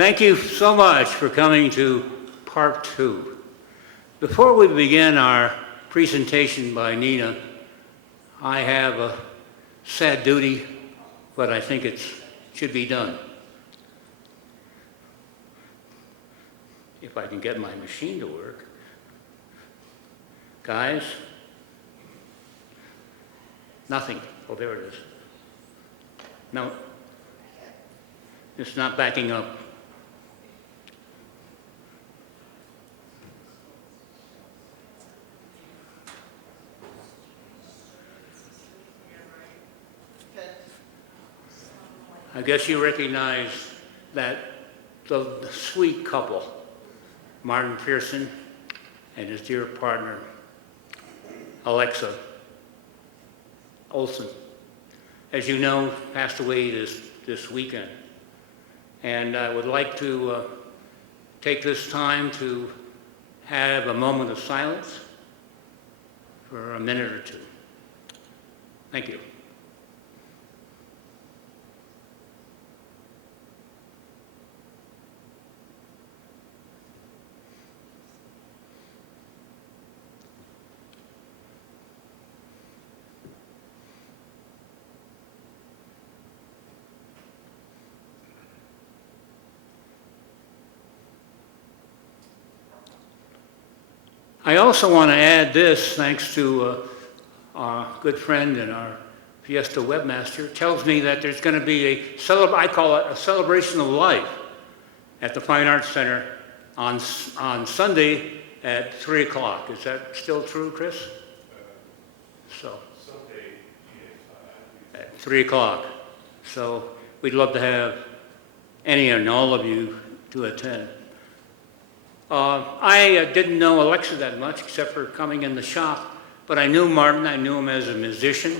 Thank you so much for coming to part 2. Before we begin our presentation by Nina, I have a sad duty, but I think it should be done. If I can get my machine to work. Guys? Nothing. Oh, there it is. No. It's not backing up. I guess you recognize that the sweet couple, Martin Pearson and his dear partner, Alexa Olson, as you know, passed away this weekend. And I would like to take this time to have a moment of silence for a minute or two. Thank you. I also want to add this, thanks to our good friend and our Fiesta webmaster, tells me that there's going to be I call it a celebration of life at the Fine Arts Center on Sunday at 3 o'clock. Is that still true, Chris? So, Sunday at 3 o'clock. So we'd love to have any and all of you to attend. I didn't know Alexa that much, except for coming in the shop, but I knew Martin. I knew him as a musician.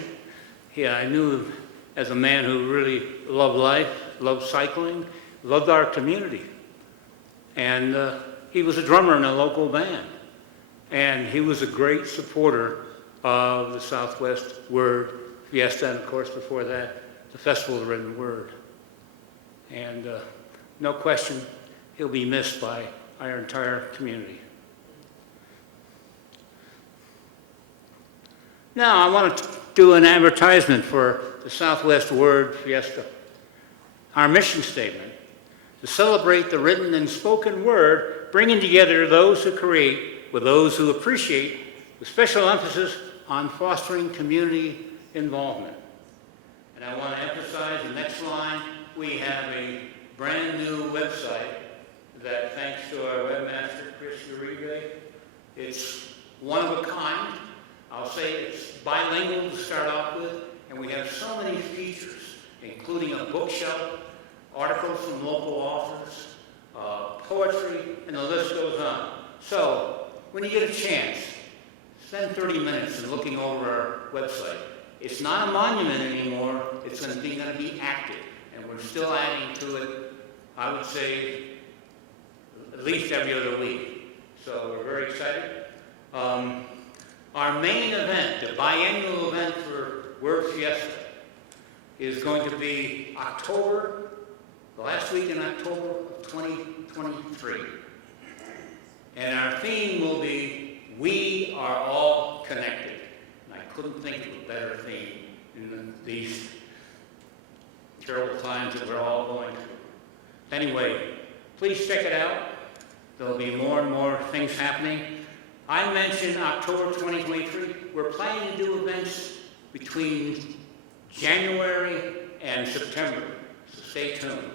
I knew him as a man who really loved life, loved cycling, loved our community. And he was a drummer in a local band. And he was a great supporter of the Southwest Word Fiesta, and of course before that, the Festival of the Written Word. And no question, he'll be missed by our entire community. Now, I want to do an advertisement for the Southwest Word Fiesta. Our mission statement: to celebrate the written and spoken word, bringing together those who create with those who appreciate, with special emphasis on fostering community involvement. And I want to emphasize the next line: we have a brand new website that, thanks to our webmaster, Chris Uribe, it's one of a kind. I'll say it's bilingual to start off with, and we have so many features, including a bookshelf, articles from local authors, poetry, and the list goes on. So, when you get a chance, spend 30 minutes in looking over our website. It's not a monument anymore, it's going to be active, and we're still adding to it, I would say, at least every other week. So we're very excited. Our main event, the biannual event for Word Fiesta, is going to be the last week in October of 2023. And our theme will be, We Are All Connected. And I couldn't think of a better theme in these terrible times that we're all going through. Anyway, please check it out. There'll be more and more things happening. I mentioned October 2023. We're planning to do events between January and September, so stay tuned.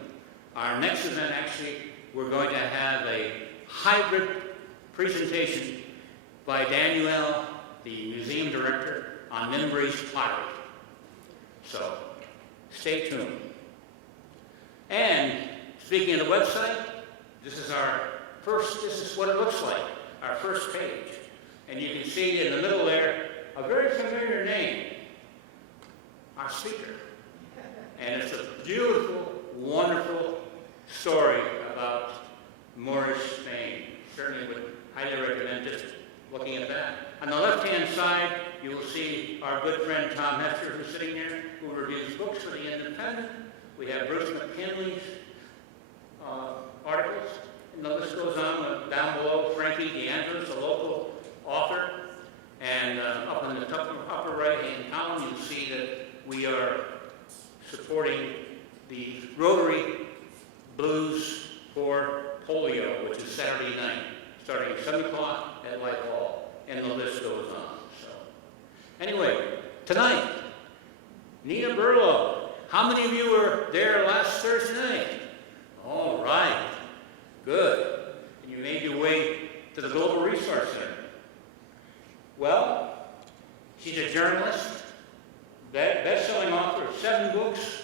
Our next event, actually, we're going to have a hybrid presentation by Danielle, the museum director, on Membrace pottery. So stay tuned. And speaking of the website, this is what it looks like, our first page. And you can see in the middle there, a very familiar name, our speaker. And it's a beautiful, wonderful story about Moorish Spain. Certainly would highly recommend just looking at that. On the left-hand side, you will see our good friend Tom Hester, who's sitting there, who reviews books for The Independent. We have Bruce McKinley's articles, and the list goes on. Down below, Frankie DeAndrews, a local author, and up in the upper right-hand column, you'll see that we are supporting the Rotary Blues for Polio, which is Saturday night, starting at 7 o'clock at Whitehall, and the list goes on. So, anyway, tonight, Nina Burleigh. How many of you were there last Thursday night? All right, good. And you made your way to the Global Resource Center. Well, she's a journalist, best-selling author of 7 books,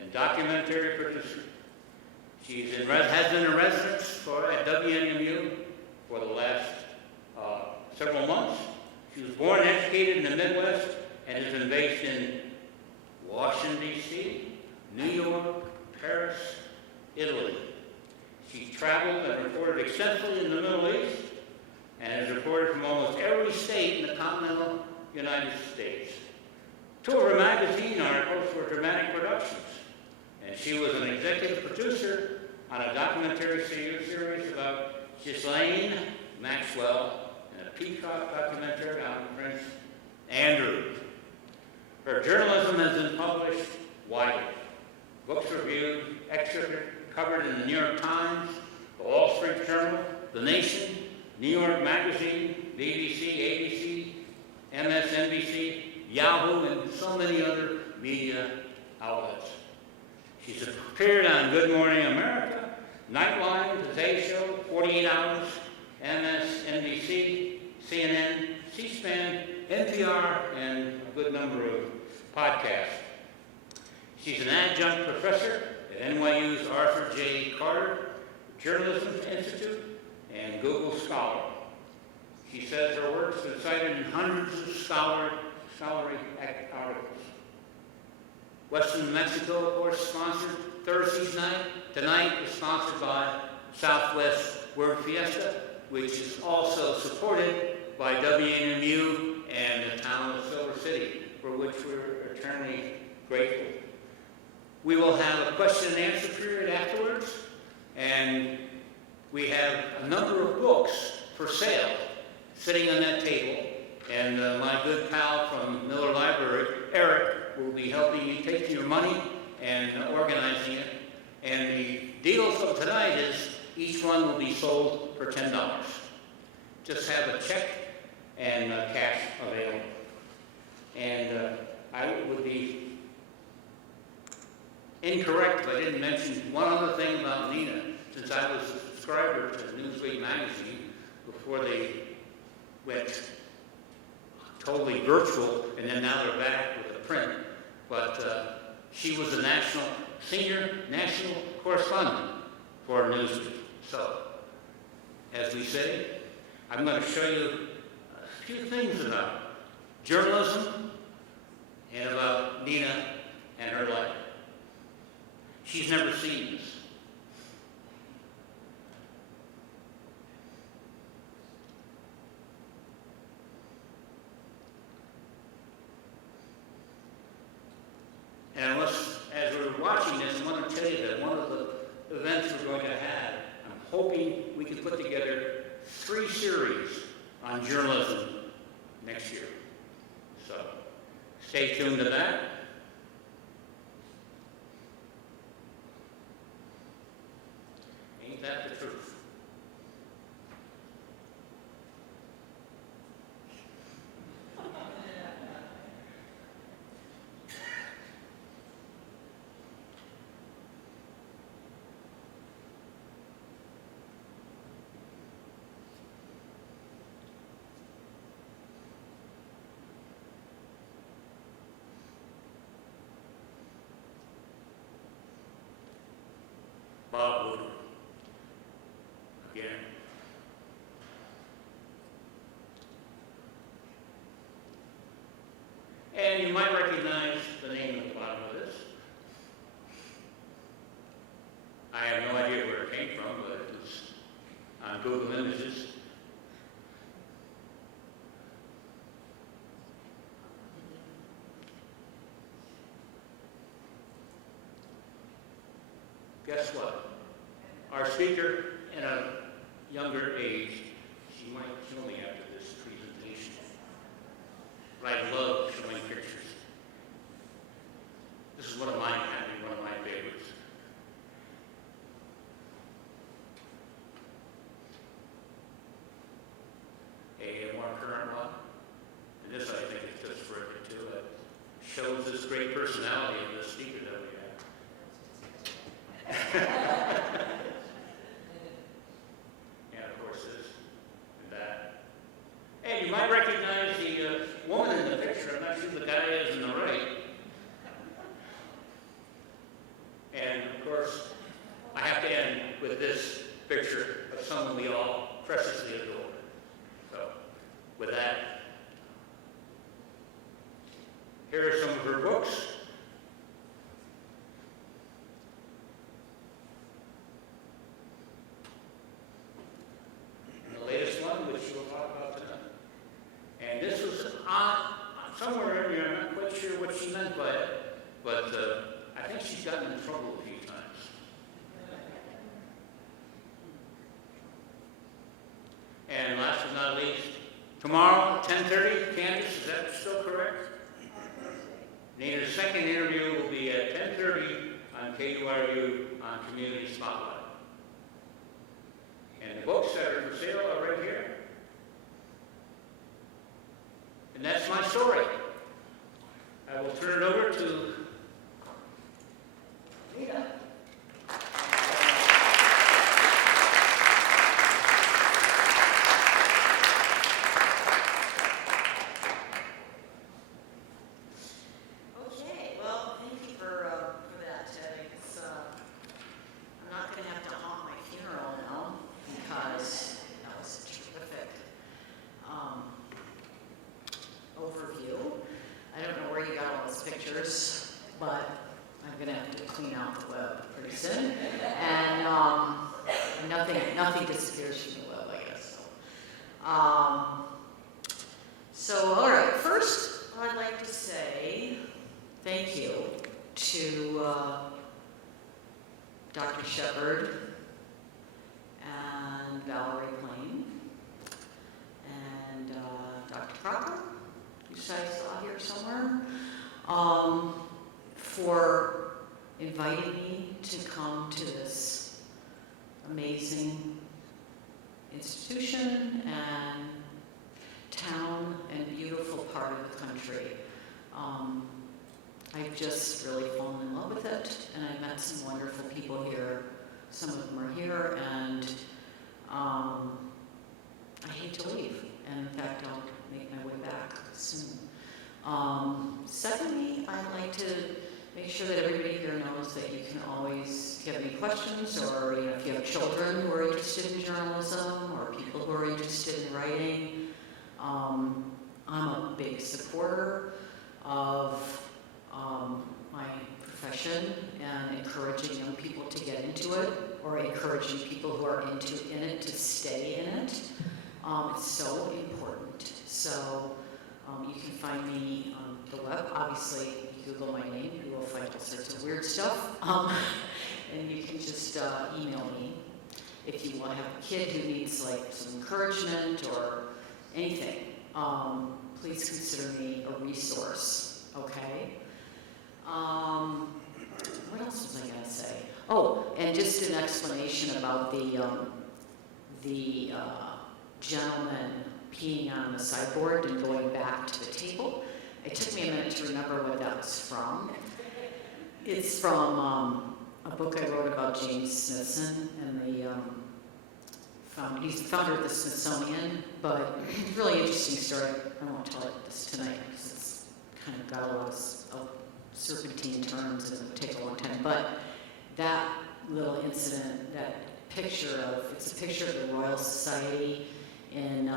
and documentary producer. She has been in residence at WNMU for the last several months. She was born and educated in the Midwest and has been based in Washington, D.C., New York, Paris, Italy. She's traveled and reported extensively in the Middle East and has reported from almost every state in the continental United States. 2 of her magazine articles were dramatic productions, and she was an executive producer on a documentary series about Ghislaine Maxwell and a Peacock documentary on Prince Andrew. Her journalism has been published widely. Books reviewed, excerpted, covered in the New York Times, the Wall Street Journal, The Nation, New York Magazine, BBC, ABC, MSNBC, Yahoo, and so many other media outlets. She's appeared on Good Morning America, Nightline, The Today Show, 48 Hours, MSNBC, CNN, C-SPAN, NPR, and a good number of podcasts. She's an adjunct professor at NYU's Arthur J. Carter Journalism Institute and Google Scholar. She says her work's been cited in hundreds of scholarly articles. Western New Mexico, of course, sponsored Thursday's night. Tonight is sponsored by Southwest Word Fiesta, which is also supported by WNMU and the town of Silver City, for which we're eternally grateful. We will have a question and answer period afterwards, and we have a number of books for sale sitting on that table, and my good pal from Miller Library, Eric, will be helping you take your money and organizing it. And the deal for tonight is each one will be sold for $10. Just have a check and cash available. And I would be incorrect if I didn't mention one other thing about Nina. Since I was a subscriber to Newsweek magazine before they went totally virtual, and then now they're back with the print. But she was a senior national correspondent for Newsweek. So, as we say, I'm going to show you a few things about journalism and about Nina and her life. She's never seen this. And as we're watching this, I want to tell you that one of the events we're going to have, I'm hoping we can put together 3 series on journalism next year. So stay tuned to that. Ain't that the truth? Bob Woodward, again. And you might recognize the name at the bottom of this. I have no idea where it came from, but it was on Google Images. Guess what? our speaker in a younger age, she might kill me after this presentation, but I love showing pictures. This is one of mine, having one of my favorites. A more current one, and this I think is just terrific too. It shows this great personality of the speaker that we have. And of course this and that. And you might recognize the woman in the picture. I'm not sure who the guy is on the right. And of course, I have to end with this picture of someone we all preciously adore. So, with that, here are some of her books. And the latest one, which we'll talk about tonight. And this was on somewhere in here, I'm not quite sure what she meant by it, but I think she's gotten in trouble a few times. And last but not least, tomorrow, 10:30, Candace, is that still correct? Nina's second interview will be at 10:30 on KURU on Community Spotlight. And the books that are for sale are right here. And that's my story. I will turn it over to Nina. Okay, well, thank you for that, Ted. I'm not going to have to haunt my funeral now because that was a terrific overview. I don't know where you got all those pictures, but I'm going to have to clean out the web pretty soon. And nothing disappears from the web, I guess. So, all right, first I'd like to say thank you to Dr. Shepard and Valerie Plain and Dr. Crocker, who I saw here somewhere, for inviting me to come to this amazing institution and town and beautiful part of the country. I've just really fallen in love with it, and I've met some wonderful people here. Some of them are here, and I hate to leave. And in fact, I'll make my way back soon. Secondly, I'd like to make sure that everybody here knows that you can always, if you have any questions, or if you have children who are interested in journalism, or people who are interested in writing, I'm a big supporter of my profession and encouraging young people to get into it, or encouraging people who are in it to stay in it. It's so important. So you can find me on the web. Obviously, you Google my name, you will find all sorts of weird stuff. And you can just email me if you want to have a kid who needs like some encouragement or anything. Please consider me a resource. Okay. What else was I going to say? Oh, and just an explanation about the gentleman peeing on the sideboard and going back to the table. It took me a minute to remember what that was from. It's from a book I wrote about James Smithson and he's the founder of the Smithsonian, but it's a really interesting story. I won't tell it this tonight because it's kind of got a lot of serpentine terms and it would take a long time. But that little incident, that it's a picture of the Royal Society in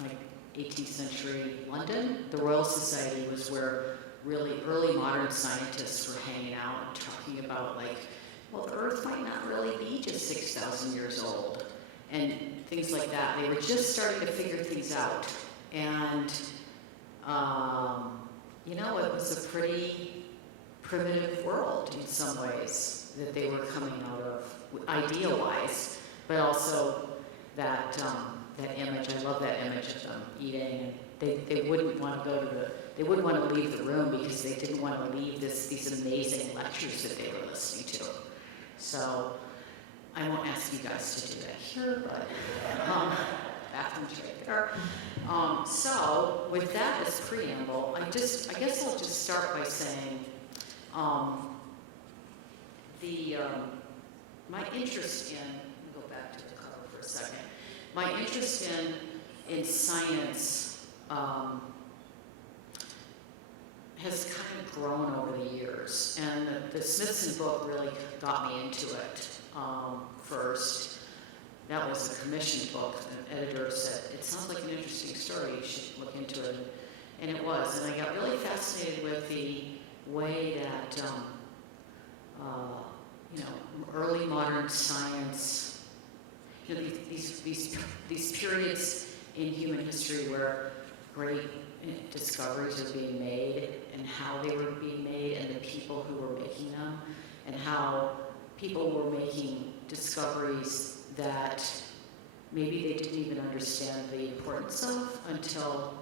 like 18th century London. The Royal Society was where really early modern scientists were hanging out and talking about like, well, the Earth might not really be just 6,000 years old, and things like that. They were just starting to figure things out, and it was a pretty primitive world in some ways. that they were coming out of, idea-wise, but also that that image. I love that image of them eating, and they wouldn't want to go to they wouldn't want to leave the room because they didn't want to leave these amazing lectures that they were listening to. So I won't ask you guys to do that here, but bathroom's right there. So with that as preamble, I guess I'll just start by saying my interest in, let me go back to the cover for a second. My interest in science has kind of grown over the years, and the Smithson book really got me into it first. That was a commissioned book. The editor said, "It sounds like an interesting story, you should look into it." And it was, and I got really fascinated with the way that early modern science, these periods in human history where great discoveries are being made, and how they were being made, and the people who were making them, and how people were making discoveries that maybe they didn't even understand the importance of until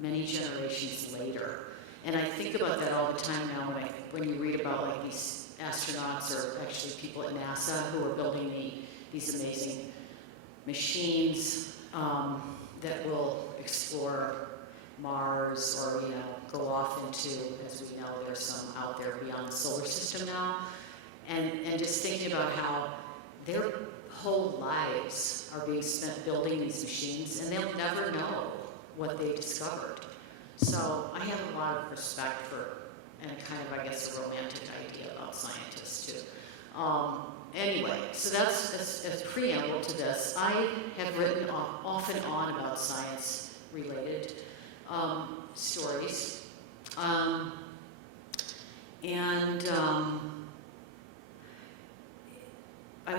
many generations later. And I think about that all the time now when you read about like these astronauts, or actually people at NASA who are building these amazing machines that will explore Mars, or go off into, as we know, there's some out there beyond the solar system now, and just thinking about how their whole lives are being spent building these machines, and they'll never know what they discovered. So I have a lot of respect for, and kind of, I guess, a romantic idea about scientists too. Anyway, so that's as preamble to this. I have written off and on about science-related stories, I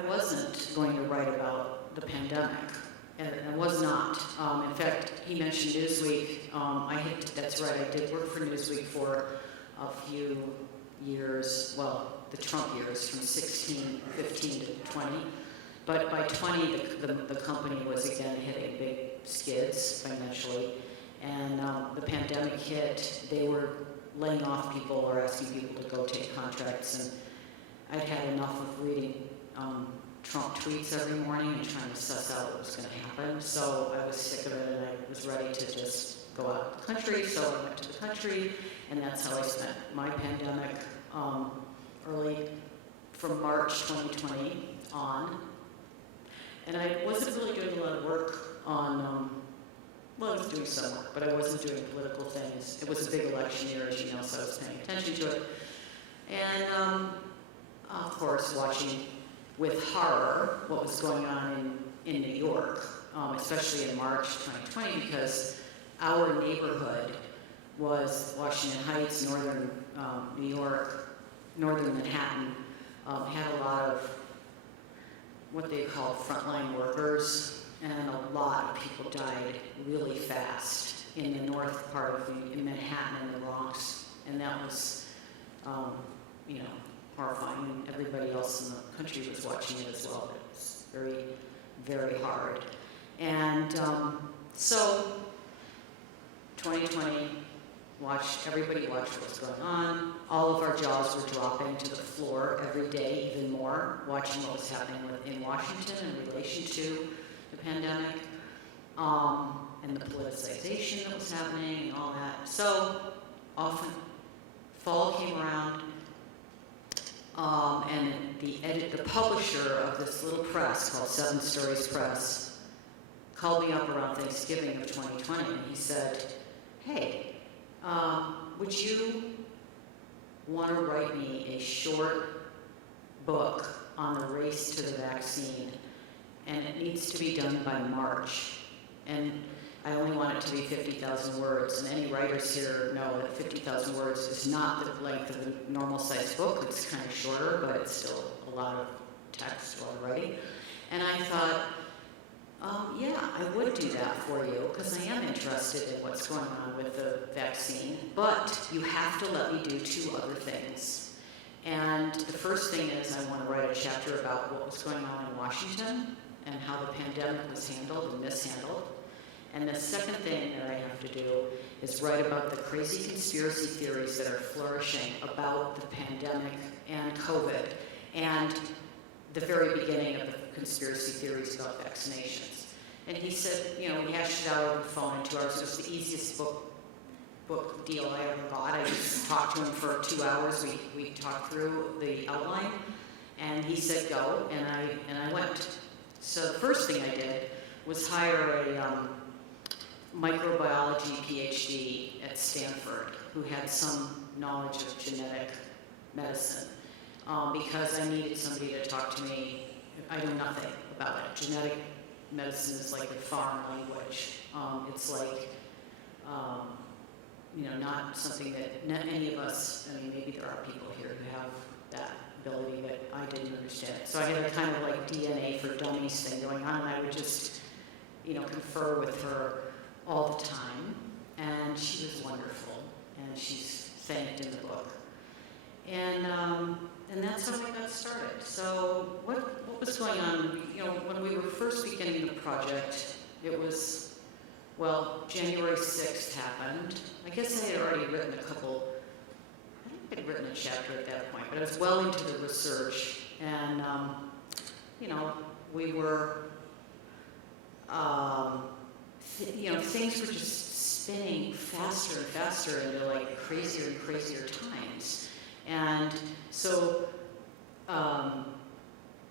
wasn't going to write about the pandemic, and I was not. In fact, he mentioned Newsweek. That's right, I did work for Newsweek for a few years, well, the Trump years, from 15 to 20. But by 20, the company was again hitting big skids financially. And the pandemic hit, they were laying off people or asking people to go take contracts. And I'd had enough of reading Trump tweets every morning and trying to suss out what was going to happen. So I was sick of it, and I was ready to just go out of the country. So I went to the country, and that's how I spent my pandemic early from March 2020 on. And I wasn't really doing a lot of work on, well, I was doing some work, but I wasn't doing political things. It was a big election year, as you know, so I was paying attention to it. And, of course, watching with horror what was going on in New York, especially in March 2020, because our neighborhood was Washington Heights, northern New York, northern Manhattan, had a lot of what they call frontline workers, and a lot of people died really fast in the north part of in Manhattan and the Bronx, and that was, horrifying. And everybody else in the country was watching it as well. It was very, very hard. And so, 2020, everybody watched what was going on. All of our jaws were dropping to the floor every day, even more, watching what was happening in Washington in relation to the pandemic, and the politicization that was happening and all that. So often, fall came around, and the publisher of this little press called 7 Stories Press called me up around Thanksgiving of 2020, and he said, "Hey, would you want to write me a short book on the race to the vaccine? And it needs to be done by March. And I only want it to be 50,000 words. And any writers here know that 50,000 words is not the length of a normal-sized book. It's kind of shorter, but it's still a lot of text while writing." And I thought, yeah, I would do that for you, because I am interested in what's going on with the vaccine, but you have to let me do 2 other things. And the first thing is I want to write a chapter about what was going on in Washington and how the pandemic was handled and mishandled. And the second thing that I have to do is write about the crazy conspiracy theories that are flourishing about the pandemic and COVID and the very beginning of the conspiracy theories about vaccinations. And he said, you know, we hashed it out over the phone in 2 hours. It was the easiest book deal I ever got. I just talked to him for 2 hours. We talked through the outline, and he said go, and I went. So the first thing I did was hire a microbiology PhD at Stanford who had some knowledge of genetic medicine because I needed somebody to talk to me. I know nothing about it. Genetic medicine is like a foreign language. It's like, you know, not something that any of us, I mean, maybe there are people here who have that ability, but I didn't understand it. So I had a kind of like DNA for dummies thing going on, and I would just, you know, confer with her all the time, and she was wonderful, and she's thanked in the book. And that's how I got started. So what was going on? You know, when we were first beginning the project, it was, well, January 6th happened. I guess I had already written I think I'd written a chapter at that point, but I was well into the research, and, you know, we were, you know, things were just spinning faster and faster into like crazier and crazier times. And so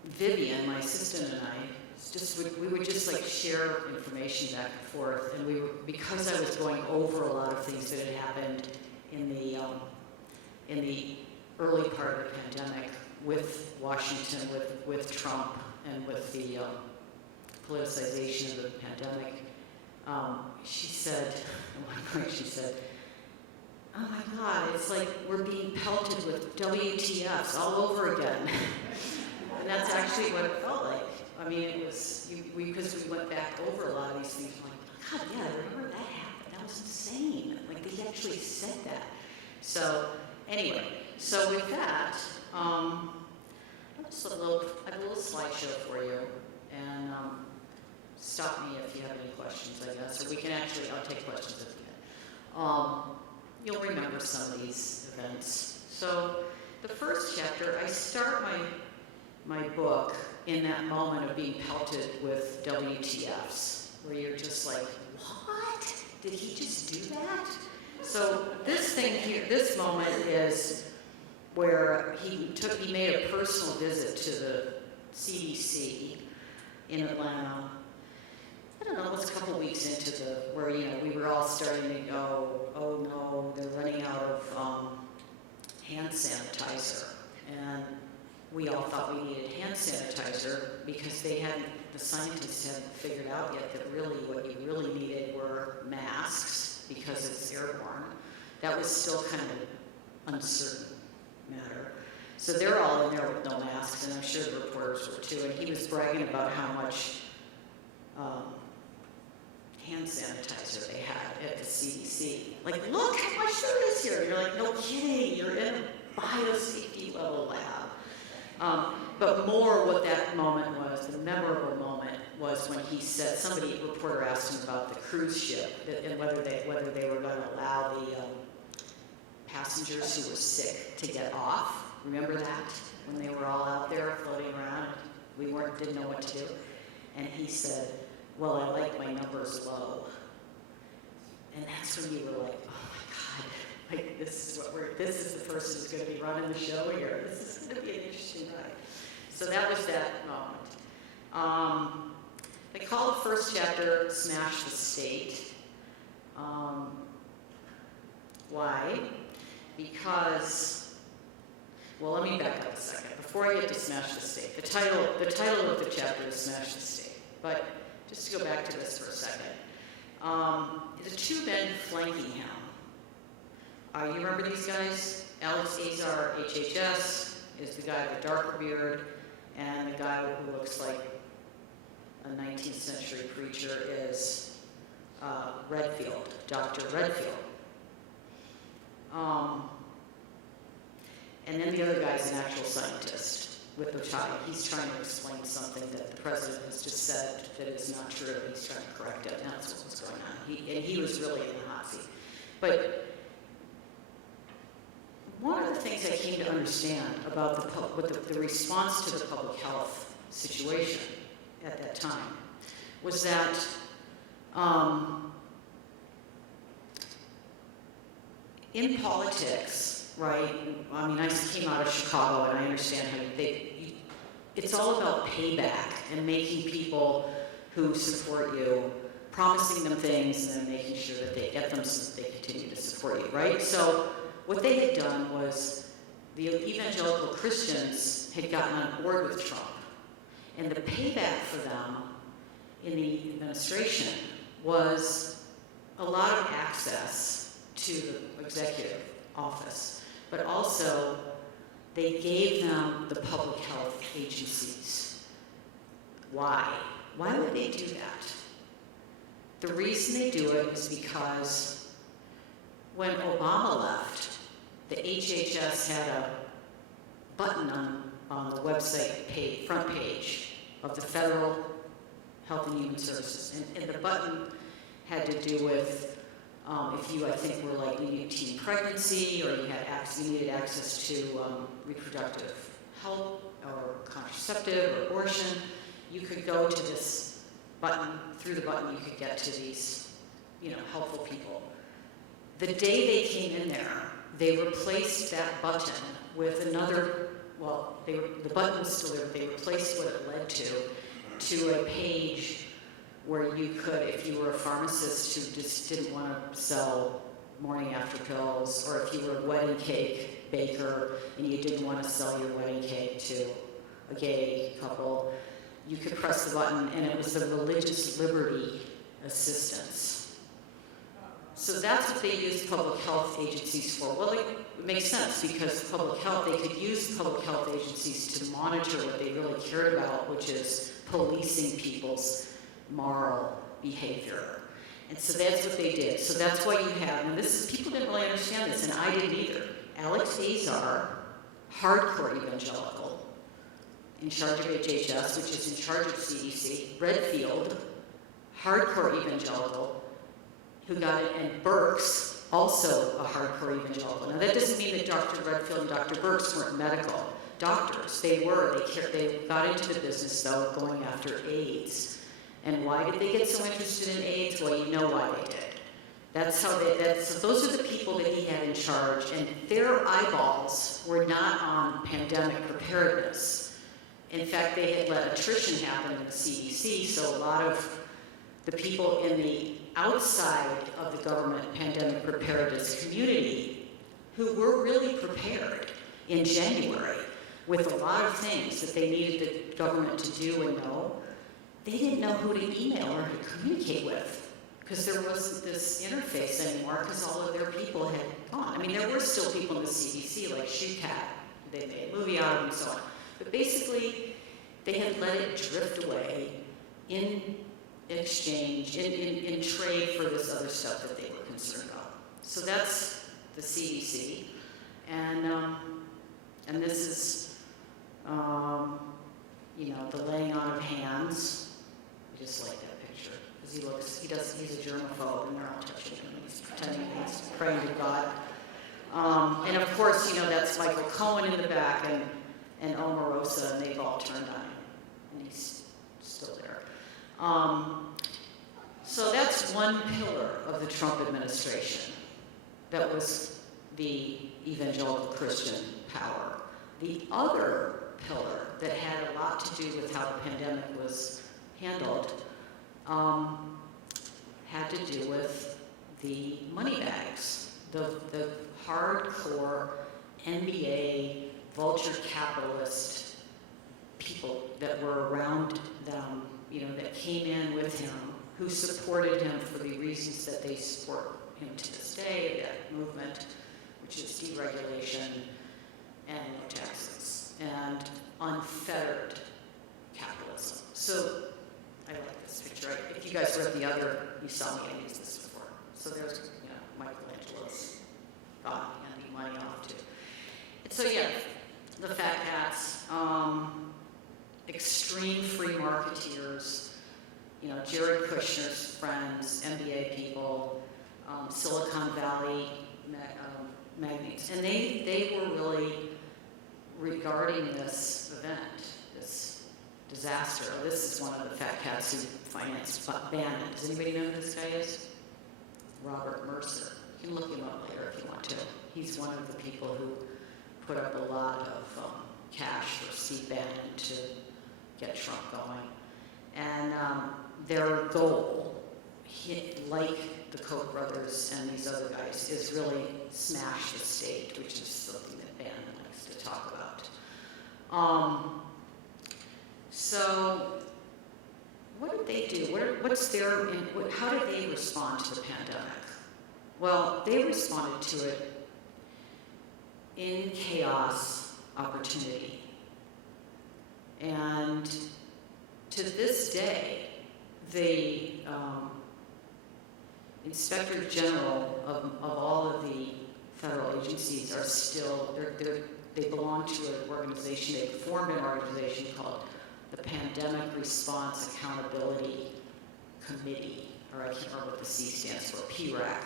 Vivian, my assistant, and I, we would just like share information back and forth. And we were, because I was going over a lot of things that had happened in the early part of the pandemic with Washington, with Trump, and with the politicization of the pandemic, she said, at one point she said, oh my God, it's like we're being pelted with WTFs all over again. And that's actually what it felt like. I mean, it was, because we went back over a lot of these things, I'm like, God, yeah, I remember that happened. That was insane. Like, they actually said that. So, anyway, so with that, I have a little slideshow for you, and stop me if you have any questions, I guess, or we can actually, I'll take questions at the end. You'll remember some of these events. So the first chapter, I start my book in that moment of being pelted with WTFs, where you're just like, what? Did he just do that? So this thing here, this moment is where he made a personal visit to the CDC in Atlanta. I don't know, it was a couple weeks into where, you know, we were all starting to go, oh no, they're running out of hand sanitizer. And we all thought we needed hand sanitizer because the scientists hadn't figured out yet that really what you really needed were masks because it's airborne. That was still kind of an uncertain matter. So they're all in there with no masks, and I'm sure the reporters were too. And he was bragging about how much hand sanitizer they had at the CDC. Like, look how much there is here. And you're like, no kidding, you're in a biosafety level lab. But more what that moment was, the memorable moment, was when he said, a reporter asked him about the cruise ship and whether they were going to allow the passengers who were sick to get off. Remember that? When they were all out there floating around, we didn't know what to do. And he said, well, I like my numbers low. And that's when you were like, oh my God, like this is the person who's going to be running the show here. This is going to be an interesting ride. So that was that moment. I call the first chapter Smash the State. Why? Because, well, let me back up a second. Before I get to Smash the State, the title of the chapter is Smash the State. But just to go back to this for a second, the two men flanking him. You remember these guys? Alex Azar, HHS, is the guy with the darker beard, and the guy who looks like a 19th century preacher is Redfield, Dr. Redfield. And then the other guy's an actual scientist with the tie. He's trying to explain something that the president has just said that is not true. He's trying to correct it, and that's what was going on. He was really in the hot seat. But one of the things I came to understand about the response to the public health situation at that time was that in politics, right? I mean, I came out of Chicago, and I understand how it's all about payback and making people who support you, promising them things, and then making sure that they get them so that they continue to support you, right? So what they had done was the evangelical Christians had gotten on board with Trump, and the payback for them in the administration was a lot of access to the executive office, but also they gave them the public health agencies. Why? Why would they do that? The reason they do it is because when Obama left, the HHS had a button on the website front page of the Federal Health and Human Services. And the button had to do with if you, I think, were like needing teen pregnancy, or you needed access to reproductive health or contraceptive or abortion, you could go to this button. Through the button, you could get to these, helpful people. The day they came in there, they replaced that button with another. Well, the button was still there, but they replaced what it led to a page where you could, if you were a pharmacist who just didn't want to sell morning after pills, or if you were a wedding cake baker and you didn't want to sell your wedding cake to a gay couple, you could press the button, and it was the religious liberty assistance. So that's what they used public health agencies for. Well, it makes sense, because public health, they could use public health agencies to monitor what they really cared about, which is policing people's moral behavior. And so that's what they did. So that's why you have, and people didn't really understand this, and I didn't either. Alex Azar, hardcore evangelical, in charge of HHS, which is in charge of CDC, Redfield, hardcore evangelical, who got it, and Birx, also a hardcore evangelical. Now that doesn't mean that Dr. Redfield and Dr. Birx weren't medical doctors. They were. They got into the business, though, of going after AIDS. And why did they get so interested in AIDS? Well, you know why they did. So those are the people that he had in charge, and their eyeballs were not on pandemic preparedness. In fact, they had let attrition happen in the CDC, so a lot of the people in the outside of the government pandemic preparedness community, who were really prepared in January with a lot of things that they needed the government to do and know, they didn't know who to email or to communicate with, because there wasn't this interface anymore, because all of their people had gone. I mean, there were still people in the CDC, like Hijacking, they made a movie out of it and so on. But basically, they had let it drift away in exchange, in trade for this other stuff that they were concerned about. So that's the CDC. And this is, the laying on of hands. I just like that picture, because he's a germaphobe, and they're all touching him, and he's pretending he's praying to God. And of course, that's Michael Cohen in the back, and Omarosa, and they've all turned on him, and he's still there. So that's one pillar of the Trump administration. That was the evangelical Christian power. The other pillar that had a lot to do with how the pandemic was handled had to do with the money bags, the hardcore NBA vulture capitalist people that were around them, that came in with him, who supported him for the reasons that they support him to this day, that movement, which is deregulation and no taxes and unfettered capitalism. So I like this picture. If you guys read the other, you saw me, I used this before. So there's, Michelangelo's God handing money off to. And So yeah, the fat cats, extreme free marketeers, you know, Jared Kushner's friends, MBA people, Silicon Valley magnates, and they were really regarding this event, this disaster. This is one of the fat cats who financed Bannon. Does anybody know who this guy is? Robert Mercer. You can look him up later if you want to. He's one of the people who put up a lot of cash for Steve Bannon to get Trump going. And their goal, like the Koch brothers and these other guys, is really smash the state, which is something that Bannon likes to talk about. So what did they do? How did they respond to the pandemic? Well, they responded to it in chaos, opportunity. And to this day, the Inspector General of all of the federal agencies are still, they belong to an organization, they formed an organization called the Pandemic Response Accountability Committee, or I can't remember what the C stands for, PRAC.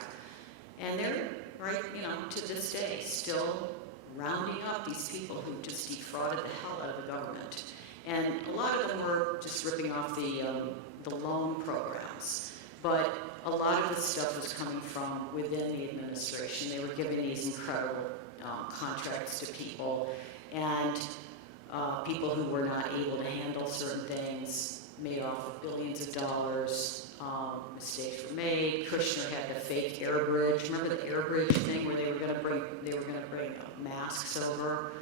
And they're, right, you know, to this day, still rounding up these people who just defrauded the hell out of the government. And a lot of them were just ripping off the loan programs. But a lot of the stuff was coming from within the administration. They were giving these incredible contracts to people, and people who were not able to handle certain things made off with billions of dollars. Mistakes were made. Kushner had the fake air bridge. Remember the air bridge thing where they were going to bring masks over?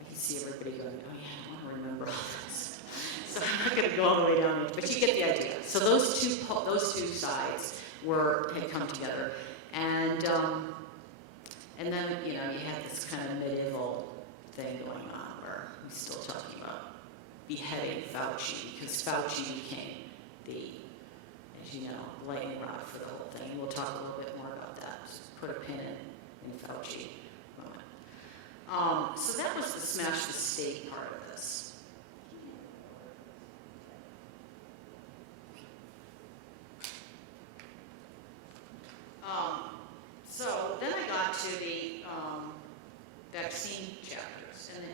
I can see everybody going, oh yeah, I want to remember all this. So I'm not going to go all the way down it, but you get the idea. So those two sides had come together, and then you know you had this kind of medieval thing going on where we're still talking about beheading Fauci, because Fauci became the, as you know, lightning rod for the whole thing. And we'll talk a little bit more about that. Just put a pin in Fauci moment. So that was the smash the state part of this. So then I got to the vaccine chapters, and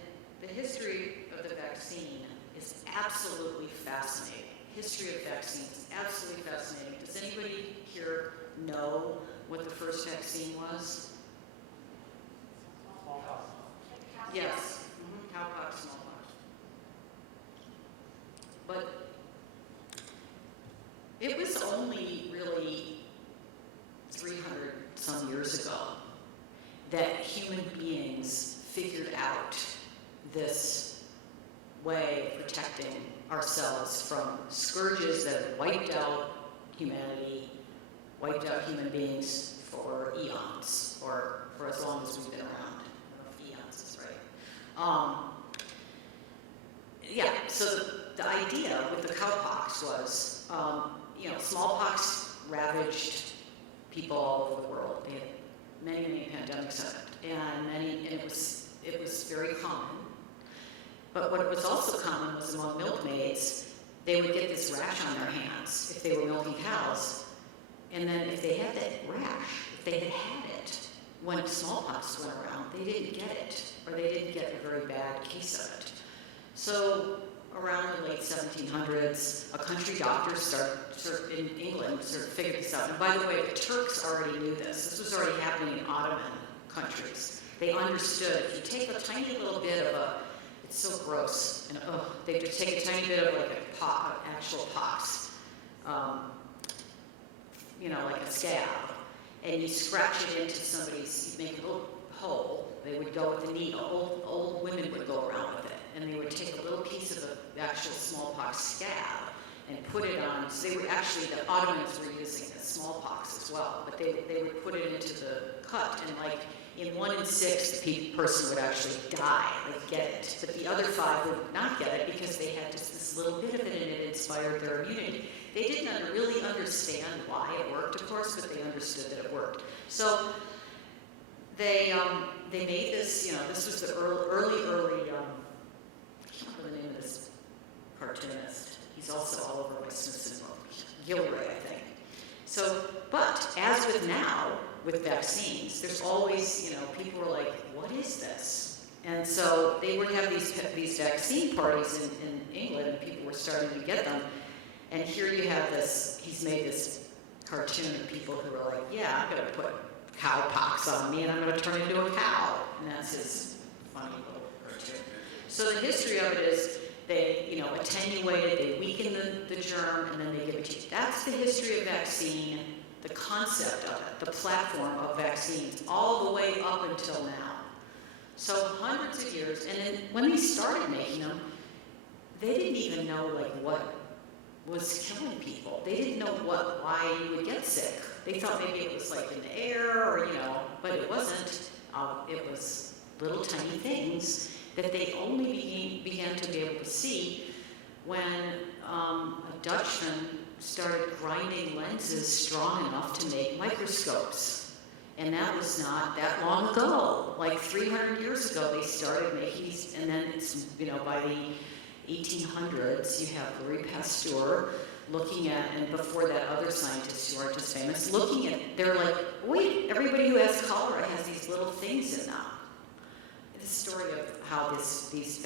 the history of the vaccine is absolutely fascinating. History of vaccines is absolutely fascinating. Does anybody here know what the first vaccine was? Smallpox. Yes, cowpox, smallpox. But it was only really 300 some years ago that human beings figured out this way of protecting ourselves from scourges that have wiped out humanity, wiped out human beings for eons, or for as long as we've been around. I don't know if eons is right. Yeah, so the idea with the cowpox was, you know, smallpox ravaged people all over the world. They had many, many pandemics of it, and it was very common. But what was also common was among milkmaids, they would get this rash on their hands if they were milking cows, and then if they had that rash, if they had it when smallpox went around, they didn't get it, or they didn't get a very bad case of it. So around the late 1700s, a country doctor in England figured this out. And by the way, the Turks already knew this. This was already happening in Ottoman countries. They understood if you take a tiny little bit of it's so gross, and they just take a tiny bit of like an actual pox, you know, like a scab, and you scratch it into somebody's, you make a little hole. They would go with a needle. Old women would go around with it, and they would take a little piece of the actual smallpox scab and put it on. So they were actually, the Ottomans were using the smallpox as well, but they would put it into the cut, and like in 1 in 6, the person would actually die, like get it. But the other 5 would not get it because they had just this little bit of it, and it inspired their immunity. They didn't really understand why it worked, of course, but they understood that it worked. So they made this, this was the early, I can't remember the name of this cartoonist. He's also all over my Smithson book. Gilroy, I think. So, but as with now, with vaccines, there's always, people are like, what is this? And so they would have these vaccine parties in England, and people were starting to get them. And here you have this, he's made this cartoon of people who are like, yeah, I'm going to put cowpox on me and I'm going to turn into a cow. And that's his funny little cartoon. So the history of it is they, attenuate it, they weaken the germ, and then they give it to you. That's the history of vaccine, the concept of it, the platform of vaccines, all the way up until now. So hundreds of years, and then when they started making them, they didn't even know what was killing people. They didn't know why you would get sick. They thought maybe it was in the air or, but it wasn't. It was little tiny things that they only began to be able to see when a Dutchman started grinding lenses strong enough to make microscopes. And that was not that long ago. 300 years ago, they started making these, and then it's, by the 1800s, you have Louis Pasteur looking at, and before that, other scientists who aren't as famous, looking at, they're like, wait, everybody who has cholera has these little things in them. The story of how these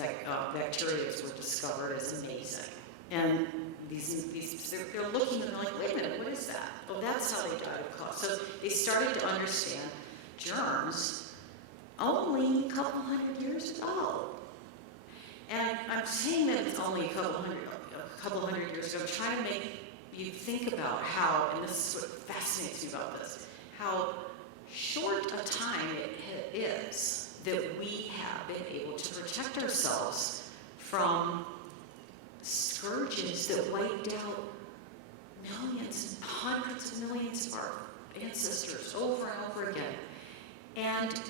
bacteria were discovered is amazing. And they're looking and they're like, wait a minute, what is that? Well, that's how they died of cholera. So they started to understand germs only a couple hundred years ago. And I'm saying that it's only a couple hundred years ago. I'm trying to make you think about how, and this is what fascinates me about this, how short a time it is that we have been able to protect ourselves from scourges that wiped out millions and hundreds of millions of our ancestors over and over again. And,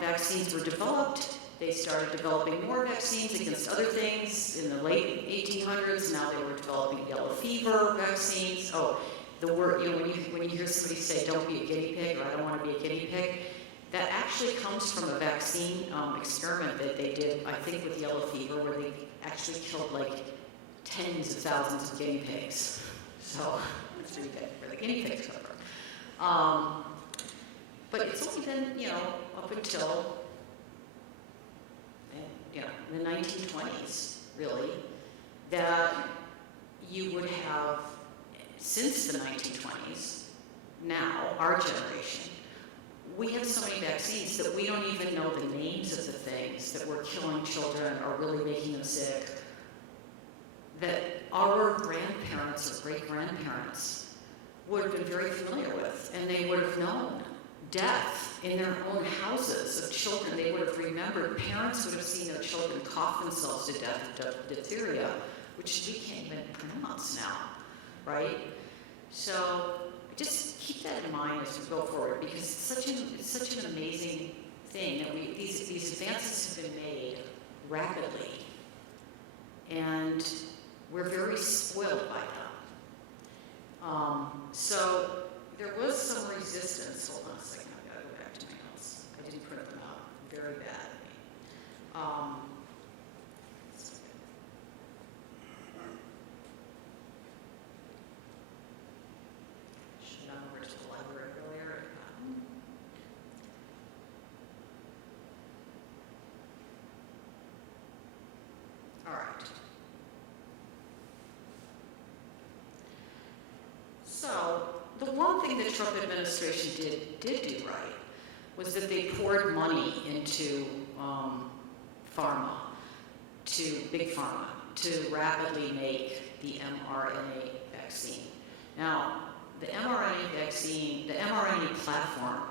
vaccines were developed. They started developing more vaccines against other things in the late 1800s. Now they were developing yellow fever vaccines. Oh, the word, when you hear somebody say, don't be a guinea pig, or I don't want to be a guinea pig, that actually comes from a vaccine experiment that they did, I think, with yellow fever, where they actually killed tens of thousands of guinea pigs. So that's pretty big where the guinea pigs come from. But it's only been, up until, the 1920s, really, that you would have, since the 1920s, now, our generation, we have so many vaccines that we don't even know the names of the things that were killing children or really making them sick, that our grandparents or great-grandparents would have been very familiar with, and they would have known death in their own houses of children. They would have remembered, parents would have seen their children cough themselves to death of diphtheria, which we can't even pronounce now, right? So just keep that in mind as we go forward, because it's such an amazing thing that these advances have been made rapidly, and we're very spoiled by them. So there was some resistance. Hold on a second, I've got to go back to my notes. I didn't print them out very badly. Should have gone over to the library earlier. All right. So the one thing the Trump administration did do right was that they poured money into pharma, to big pharma, to rapidly make the mRNA vaccine. Now, the mRNA vaccine, the mRNA platform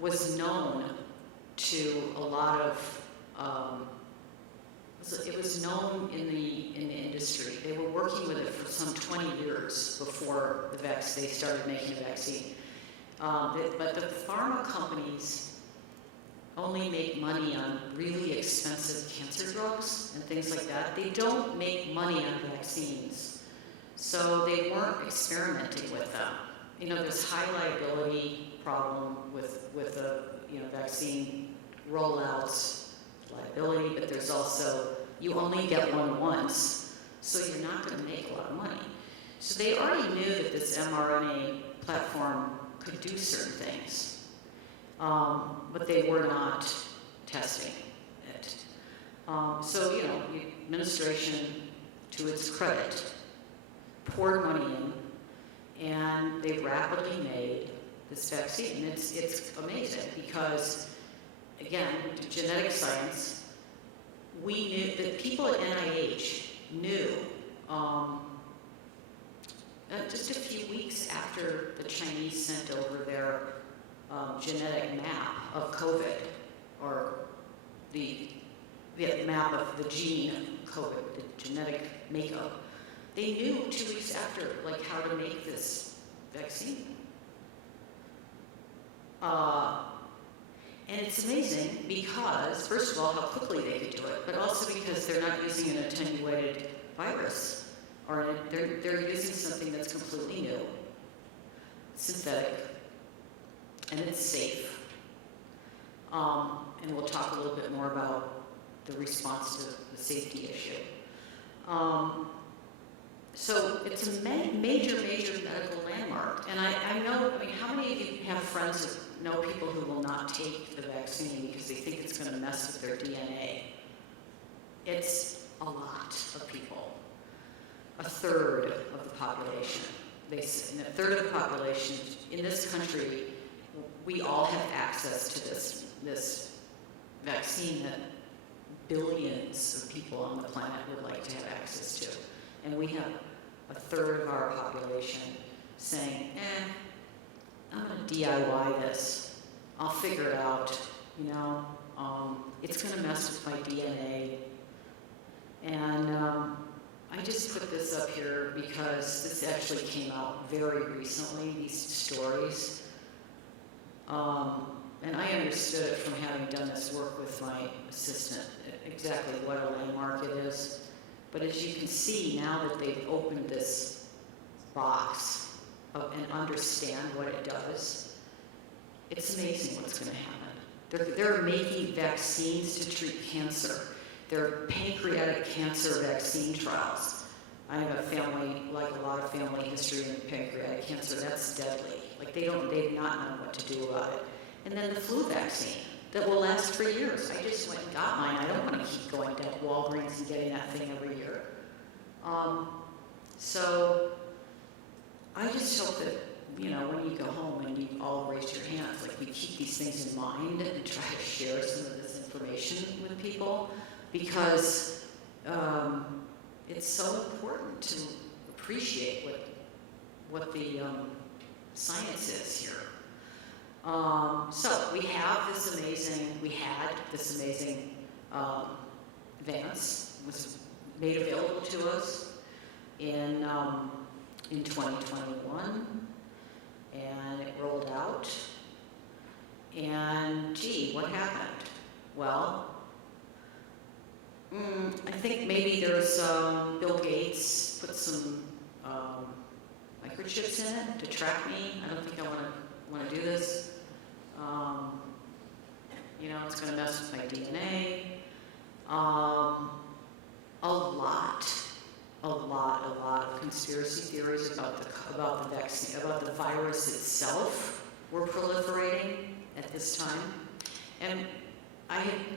was known to a lot of, it was known in the industry. They were working with it for some 20 years before they started making a vaccine. But the pharma companies only make money on really expensive cancer drugs and things like that. They don't make money on vaccines. So they weren't experimenting with them. There's high liability problem with the vaccine rollouts, liability, but there's also, you only get one once, so you're not going to make a lot of money. So they already knew that this mRNA platform could do certain things, but they were not testing it. So, the administration, to its credit, poured money in, and they rapidly made this vaccine. And it's amazing because, again, genetic science, we knew that people at NIH knew just a few weeks after the Chinese sent over their genetic map of COVID, or the map of the gene COVID, the genetic makeup, they knew 2 weeks after, how to make this vaccine. And it's amazing because, first of all, how quickly they could do it, but also because they're not using an attenuated virus, or they're using something that's completely new, synthetic, and it's safe. And we'll talk a little bit more about the response to the safety issue. So it's a major medical landmark. And I know, how many of you have friends that know people who will not take the vaccine because they think it's going to mess with their DNA? It's a lot of people. A third of the population. A third of the population in this country, we all have access to this vaccine that billions of people on the planet would like to have access to. And we have a third of our population saying, I'm going to DIY this. I'll figure it out. It's going to mess with my DNA. And I just put this up here because this actually came out very recently, these stories. And I understood it from having done this work with my assistant, exactly what a landmark it is. But as you can see, now that they've opened this box and understand what it does, it's amazing what's going to happen. They're making vaccines to treat cancer. They're pancreatic cancer vaccine trials. I have a family, like a lot of family history in pancreatic cancer, that's deadly. They've not known what to do about it. And then the flu vaccine that will last for years. I just went and got mine. I don't want to keep going down Walgreens and getting that thing every year. So I just hope that, when you go home and you all raise your hands, we keep these things in mind and try to share some of this information with people, because it's so important to appreciate what the science is here. So we had this amazing advance was made available to us in 2021, and it rolled out. And what happened? Well, I think maybe there's Bill Gates put some microchips in it to track me. I don't think I want to do this. It's going to mess with my DNA. A lot of conspiracy theories about the vaccine, about the virus itself, were proliferating at this time. And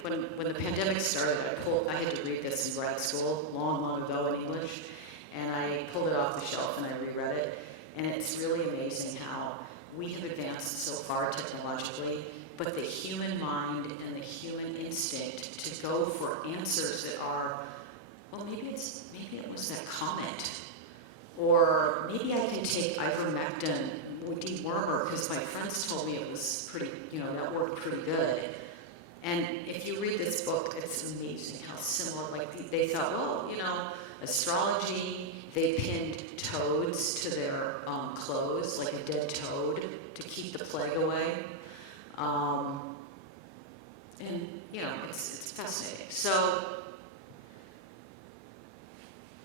when the pandemic started, I had to read this in grad school long ago in English, and I pulled it off the shelf and I reread it. And it's really amazing how we have advanced so far technologically, but the human mind and the human instinct to go for answers that are, well, maybe it was that comet, or maybe I can take ivermectin, dewormer, because my friends told me it was pretty, that worked pretty good. And if you read this book, it's amazing how similar, they thought, well, astrology, they pinned toads to their clothes, like a dead toad, to keep the plague away. And, it's fascinating. So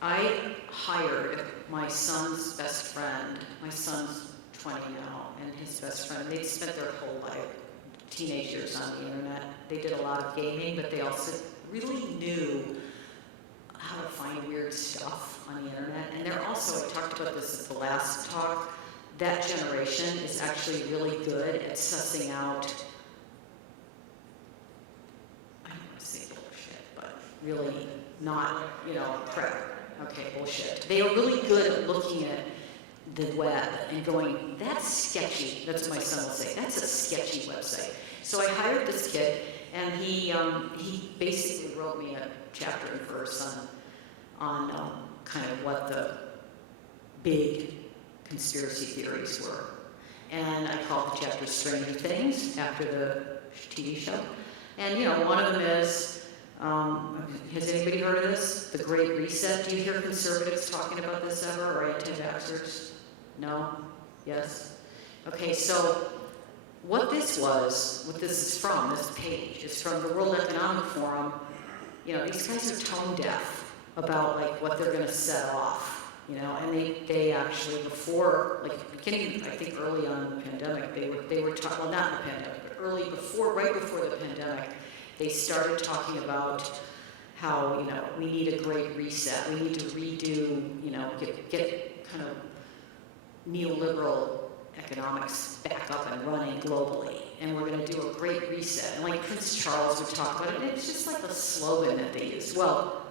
I hired my son's best friend, my son's 20 now, and his best friend, they'd spent their whole life, teenage years on the internet. They did a lot of gaming, but they also really knew how to find weird stuff on the internet. And they're also, I talked about this at the last talk, that generation is actually really good at sussing out, I don't want to say bullshit, but really not, crap. Okay, bullshit. They are really good at looking at the web and going, that's sketchy. That's what my son will say. That's a sketchy website. So I hired this kid, and he basically wrote me a chapter and verse on kind of what the big conspiracy theories were. And I called the chapter Stranger Things after the TV show. And, one of them is, has anybody heard of this? The Great Reset. Do you hear conservatives talking about this ever, or anti-vaxxers? No? Yes? Okay, so what this is from, this page, is from the World Economic Forum. These guys are tone deaf about what they're going to set off, and they actually before, beginning, I think early on in the pandemic, they were talking, well, not in the pandemic, but right before the pandemic, they started talking about how, we need a great reset. We need to redo, get kind of neoliberal economics back up and running globally. And we're going to do a great reset. And Prince Charles would talk about it, and it's just a slogan that they use. Well,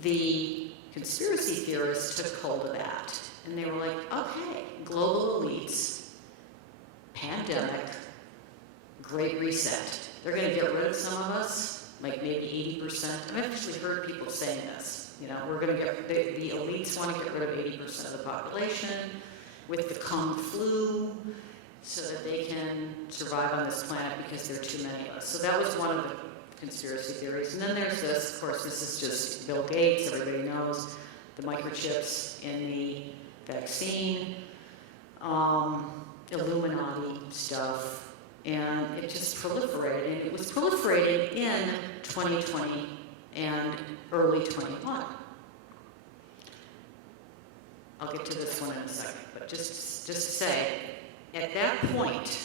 the conspiracy theorists took hold of that. And they were like, okay, global elites, pandemic, great reset. They're going to get rid of some of us, maybe 80%. I've actually heard people saying this. We're going to get, the elites want to get rid of 80% of the population with the Kung flu so that they can survive on this planet because there are too many of us. So that was one of the conspiracy theories. And then there's this, of course, this is just Bill Gates, everybody knows, the microchips in the vaccine, Illuminati stuff, and it just proliferated. And it was proliferating in 2020 and early 21. I'll get to this one in a second, but just to say, at that point,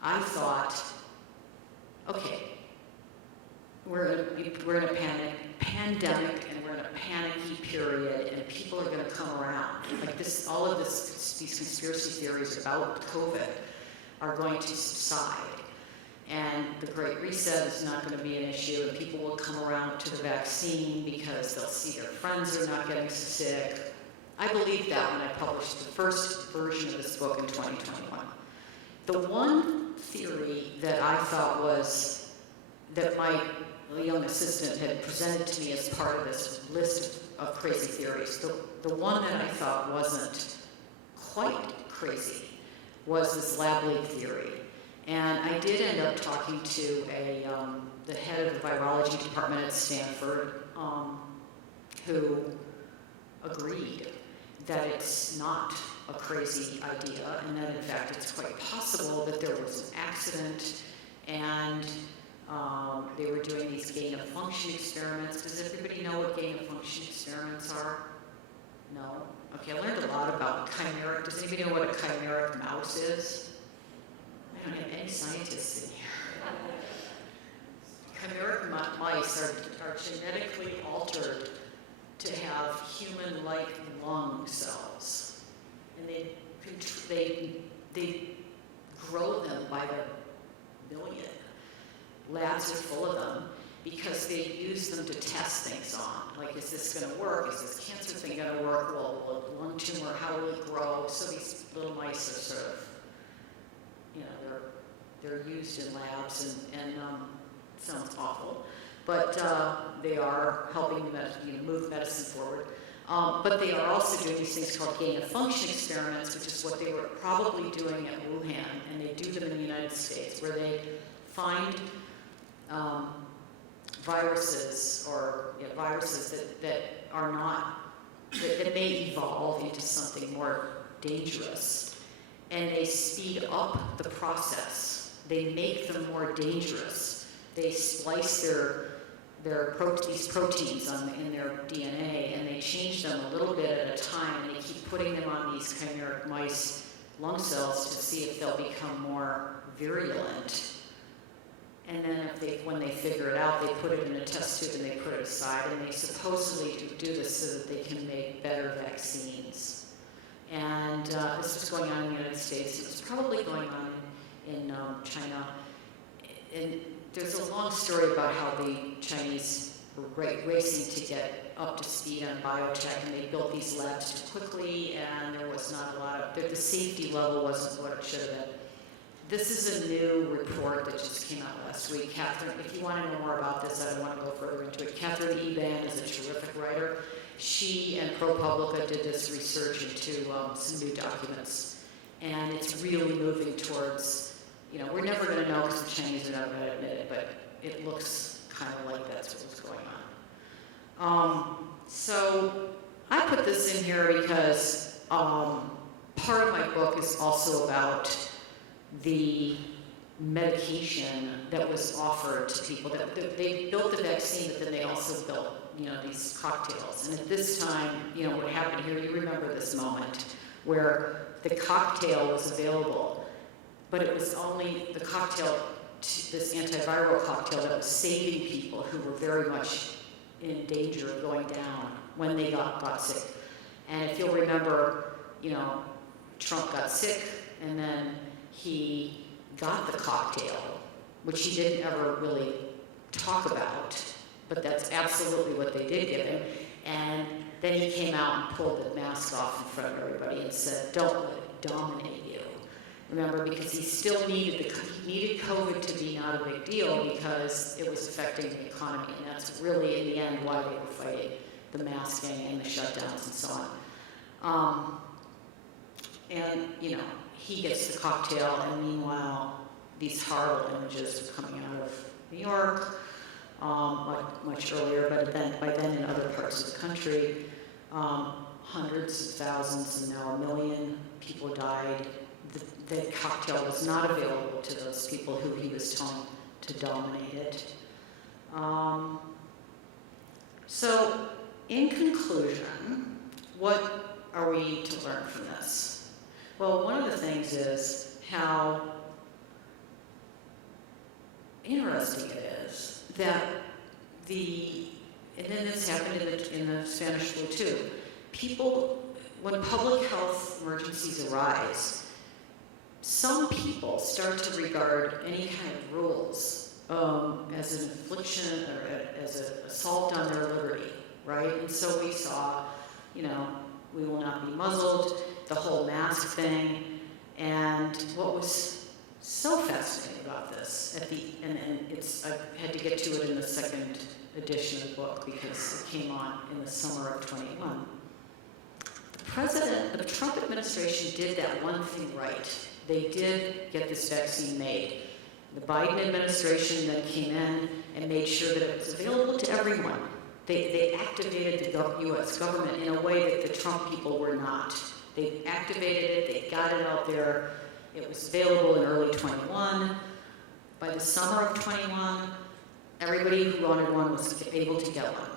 I thought, okay, we're in a pandemic, and we're in a panicky period, and people are going to come around. These conspiracy theories about COVID are going to subside, and the Great Reset is not going to be an issue, and people will come around to the vaccine because they'll see their friends are not getting sick. I believed that when I published the first version of this book in 2021. The one theory that I thought was that my young assistant had presented to me as part of this list of crazy theories, the one that I thought wasn't quite crazy was this lab leak theory. And I did end up talking to the head of the virology department at Stanford, who agreed that it's not a crazy idea, and that in fact it's quite possible that there was an accident, and they were doing these gain-of-function experiments. Does everybody know what gain-of-function experiments are? No? Okay, I learned a lot about chimeric. Does anybody know what a chimeric mouse is? I don't have any scientists in here. Chimeric mice are genetically altered to have human-like lung cells, and they grow them by the million. Labs are full of them because they use them to test things on. Is this going to work? Is this cancer thing going to work? Well, a lung tumor, how will it grow? So these little mice are sort of, they're used in labs, and sounds awful. But they are helping move medicine forward. But they are also doing these things called gain-of-function experiments, which is what they were probably doing at Wuhan, and they do them in the United States, where they find viruses that are not, that may evolve into something more dangerous, and they speed up the process. They make them more dangerous. They splice these proteins in their DNA, and they change them a little bit at a time, and they keep putting them on these chimeric mice lung cells to see if they'll become more virulent. And then when they figure it out, they put it in a test tube and they put it aside, and they supposedly do this so that they can make better vaccines. And this was going on in the United States. It was probably going on in China. And there's a long story about how the Chinese were racing to get up to speed on biotech, and they built these labs too quickly, and there was not a lot of, the safety level wasn't what it should have been. This is a new report that just came out last week. Catherine, if you want to know more about this, I don't want to go further into it. Catherine Eban is a terrific writer. She and ProPublica did this research into some new documents, and it's really moving towards, we're never going to know because the Chinese are never going to admit it, but it looks kind of like that's what's going on. So I put this in here because part of my book is also about the medication that was offered to people. That they built the vaccine, but then they also built, these cocktails. And at this time, what happened here, you remember this moment where the cocktail was available, but it was only the cocktail, this antiviral cocktail, that was saving people who were very much in danger of going down when they got sick. And if you'll remember, Trump got sick, and then he got the cocktail, which he didn't ever really talk about, but that's absolutely what they did give him. And then he came out and pulled the mask off in front of everybody and said, "Don't let it dominate you." Remember, because he still needed COVID to be not a big deal because it was affecting the economy, and that's really, in the end, why they were fighting the masking and the shutdowns and so on. And, he gets the cocktail, and meanwhile, these horrible images are coming out of New York, much earlier, but then by then in other parts of the country, hundreds of thousands and now 1 million people died. The cocktail was not available to those people who he was telling to dominate it. So, in conclusion, what are we to learn from this? Well, one of the things is how interesting it is that and then this happened in the Spanish flu too. People, when public health emergencies arise, some people start to regard any kind of rules as an affliction or as an assault on their liberty, right? And so we saw, we will not be muzzled, the whole mask thing, and what was so fascinating about this I had to get to it in the second edition of the book because it came on in the summer of 21. The Trump administration did that one thing right. They did get this vaccine made. The Biden administration then came in and made sure that it was available to everyone. They activated the U.S. government in a way that the Trump people were not. They activated it, they got it out there, it was available in early 21. By the summer of 21, everybody who wanted one was able to get one.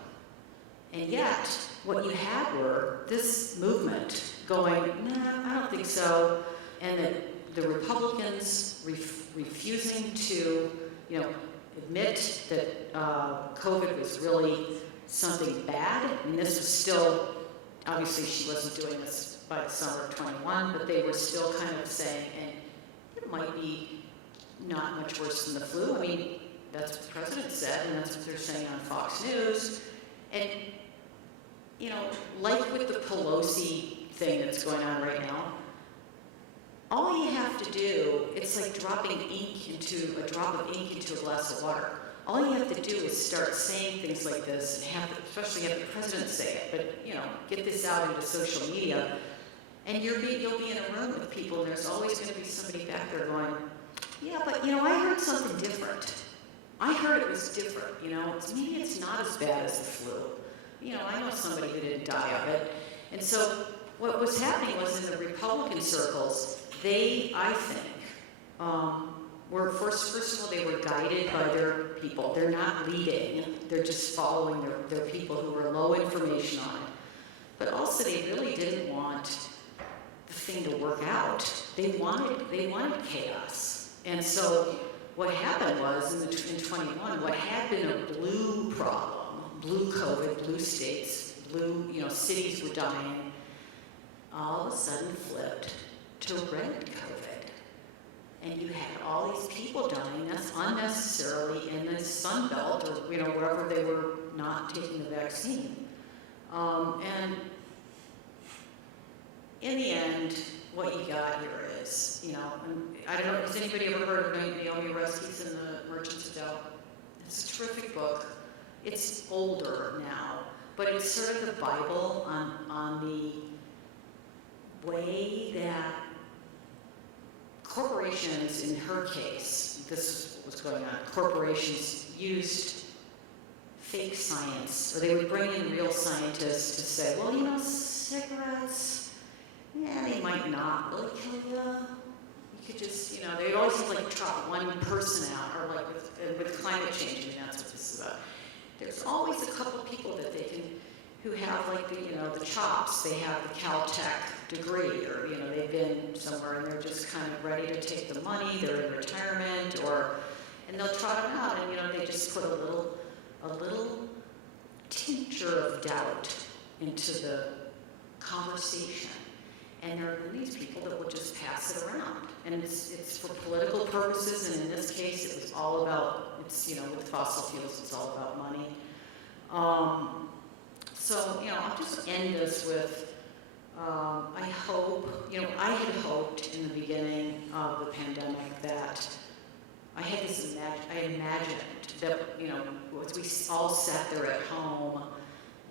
And yet, what you had were this movement going, "Nah, I don't think so," and the Republicans refusing to, admit that COVID was really something bad. I mean, this was still, obviously she wasn't doing this by the summer of 21, but they were still kind of saying, and it might be not much worse than the flu. I mean, that's what the president said, and that's what they're saying on Fox News. And, like with the Pelosi thing that's going on right now, all you have to do, it's like dropping a drop of ink into a glass of water. All you have to do is start saying things like this, and especially have the president say it, but, get this out into social media, and you'll be in a room with people, and there's always going to be somebody back there going, "Yeah, but, I heard something different. I heard it was different, maybe it's not as bad as the flu. I know somebody who didn't die of it." And so what was happening was in the Republican circles, they, I think, were first of all, they were guided by their people. They're not leading, they're just following their people who were low information on it. But also they really didn't want the thing to work out. They wanted chaos. And so what happened was in 21, what had been a blue problem, blue COVID, blue states, blue, cities were dying, all of a sudden flipped to red COVID. And you had all these people dying unnecessarily in the Sun Belt or, wherever they were not taking the vaccine. And in the end, what you got here is, and I don't know, has anybody ever heard of Naomi Oreskes and the Merchants of Doubt? It's a terrific book. It's older now, but it's sort of the Bible on the way that corporations, in her case, this is what's going on, corporations used fake science, or they would bring in real scientists to say, well, cigarettes, they might not really kill you. You could just, they'd always trot one person out, or with climate change, and that's what this is about. There's always a couple people that who have the chops. They have the Caltech degree, or they've been somewhere and they're just kind of ready to take the money. They're in retirement, and they'll trot them out, and they just put a little tincture of doubt into the conversation. And there are these people that will just pass it around. And it's for political purposes, and in this case, it was all about, with fossil fuels, it's all about money. So, I'll just end this with, I hope, I had hoped in the beginning of the pandemic that I imagined that, as we all sat there at home,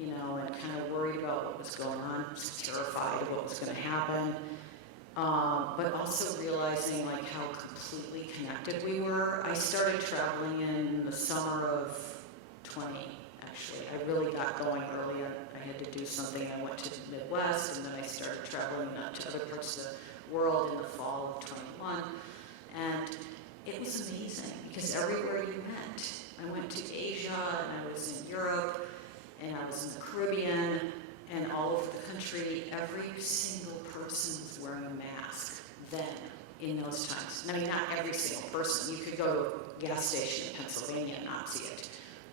and kind of worried about what was going on, just terrified of what was going to happen, but also realizing how completely connected we were. I started traveling in the summer of 20, actually. I really got going early. I had to do something. I went to the Midwest, and then I started traveling to other parts of the world in the fall of 21. And it was amazing, because everywhere you went, I went to Asia, and I was in Europe, and I was in the Caribbean, and all over the country, every single person was wearing a mask then, in those times. I mean, not every single person. You could go to a gas station in Pennsylvania and not see it.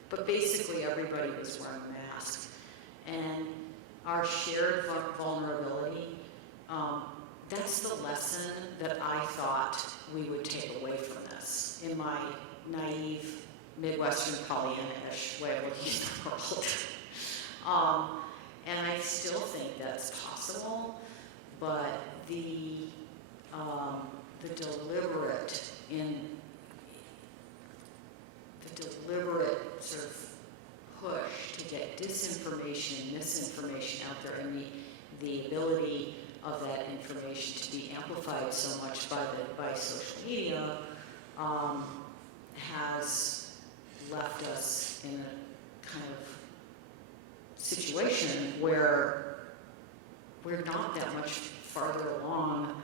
But basically, everybody was wearing a mask. And our shared vulnerability, that's the lesson that I thought we would take away from this in my naive, Midwestern Pollyanna-ish way of looking at the world. And I still think that's possible, but the deliberate sort of push to get disinformation, misinformation out there, and the ability of that information to be amplified so much by social media has left us in a kind of situation where we're not that much farther along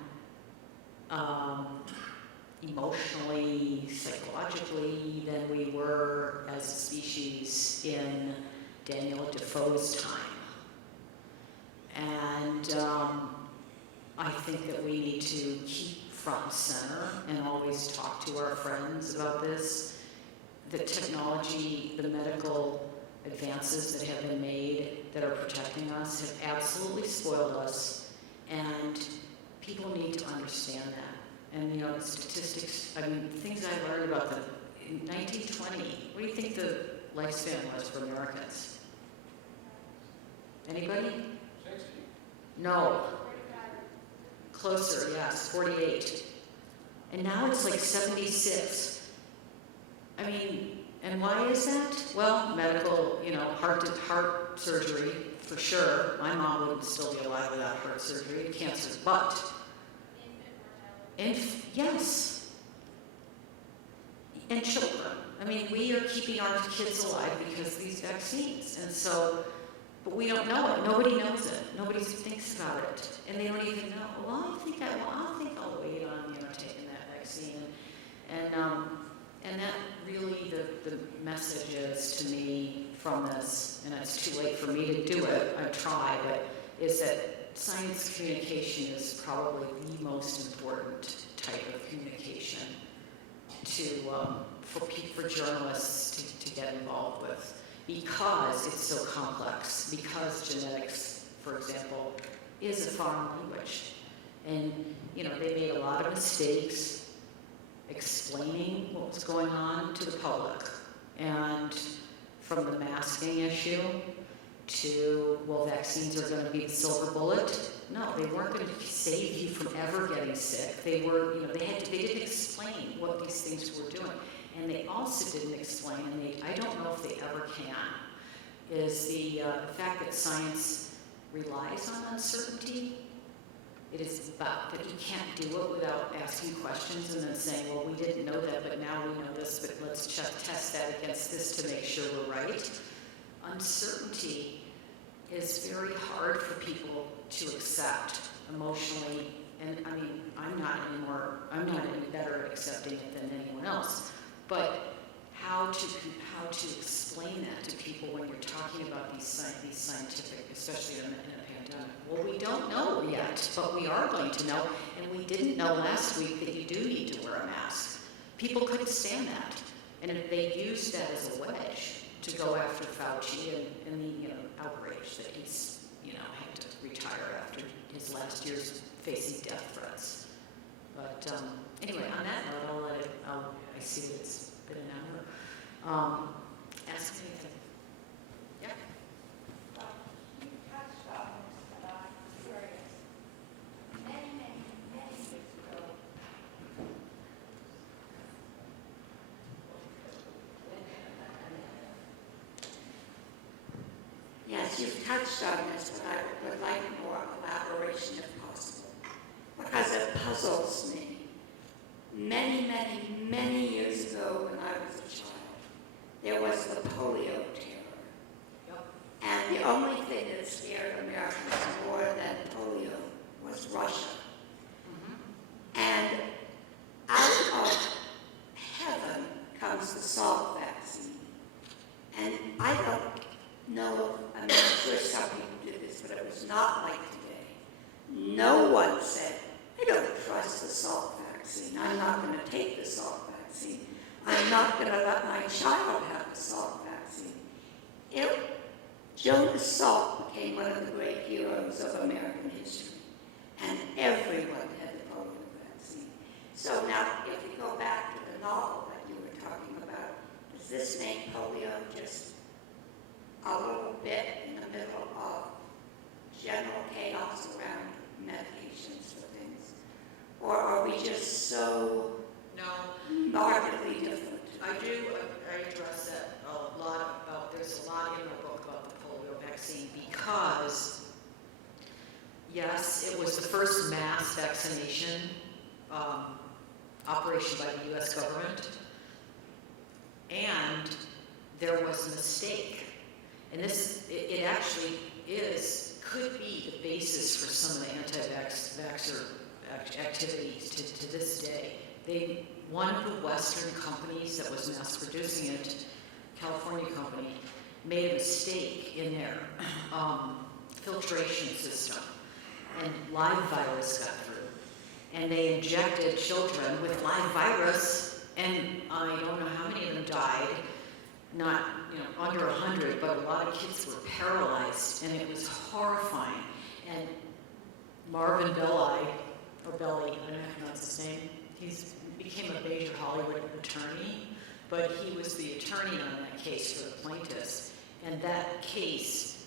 emotionally, psychologically than we were as a species in Daniel Defoe's time. And I think that we need to keep front and center and always talk to our friends about this. The technology, the medical advances that have been made that are protecting us have absolutely spoiled us, and people need to understand that. And the statistics, things I learned about in 1920, what do you think the lifespan was for Americans? Anybody? 60. No. Closer, yes, 48. And now it's 76. And why is that? Well, medical, heart surgery, for sure. My mom wouldn't still be alive without heart surgery, cancer, but yes. And children. We are keeping our kids alive because of these vaccines. And so, but we don't know it. Nobody knows it. Nobody thinks about it. And they don't even know, well, I think I'll wait on, taking that vaccine. And that really, the message is to me from this, and it's too late for me to do it, I try, but is that science communication is probably the most important type of communication for journalists to get involved with, because it's so complex, because genetics, for example, is a foreign language. And, you know, they made a lot of mistakes explaining what was going on to the public. And from the masking issue to, well, vaccines are going to be the silver bullet. No, they weren't going to save you from ever getting sick. They were, you know, they didn't explain what these things were doing. And they also didn't explain, and I don't know if they ever can, is the fact that science relies on uncertainty. It is about that you can't do it without asking questions and then saying, well, we didn't know that, but now we know this, but let's test that against this to make sure we're right. Uncertainty is very hard for people to accept emotionally, and I mean, I'm not any better at accepting it than anyone else, but how to explain that to people when you're talking about these scientific, especially in a pandemic. Well, we don't know yet, but we are going to know, and we didn't know last week that you do need to wear a mask. People couldn't stand that, and if they used that as a wedge to go after Fauci and the outrage that he's had to retire after his last year's facing death threats. But anyway, on that note, I see that it's been an hour. Ask me anything. Yeah. Well, you touched on this, but I'm curious. Many years ago, yes, you've touched on this, but I would like more elaboration if possible, because it puzzles me. Many years ago when I was a child, there was the polio terror. Yep. And the only thing that scared Americans more than polio was Russia. Mm-hmm. And out of heaven comes the Salk vaccine. And I don't know, I'm sure some people did this, but it was not like today. No one said, I don't trust the Salk vaccine. I'm not going to take the Salk vaccine. I'm not going to let my child have the Salk vaccine. Jonas Salk became one of the great heroes of American history, and everyone had the polio vaccine. So now, if we go back to the novel that you were talking about, does this make polio just a little bit in the middle of general chaos around medications for things? Or are we just so markedly different? I address that a lot about, there's a lot in the book about the polio vaccine because, yes, it was the first mass vaccination operation by the U.S. government, and there was a mistake. And it actually could be the basis for some of the anti-vaxxer activities to this day. One of the Western companies that was mass producing it, California company, made a mistake in their filtration system, and live virus got through. And they injected children with live virus, and I don't know how many of them died, not under 100, but a lot of kids were paralyzed, and it was horrifying. And Marvin Belli, I don't know how to pronounce his name, he became a major Hollywood attorney, but he was the attorney on that case for the plaintiffs. And that case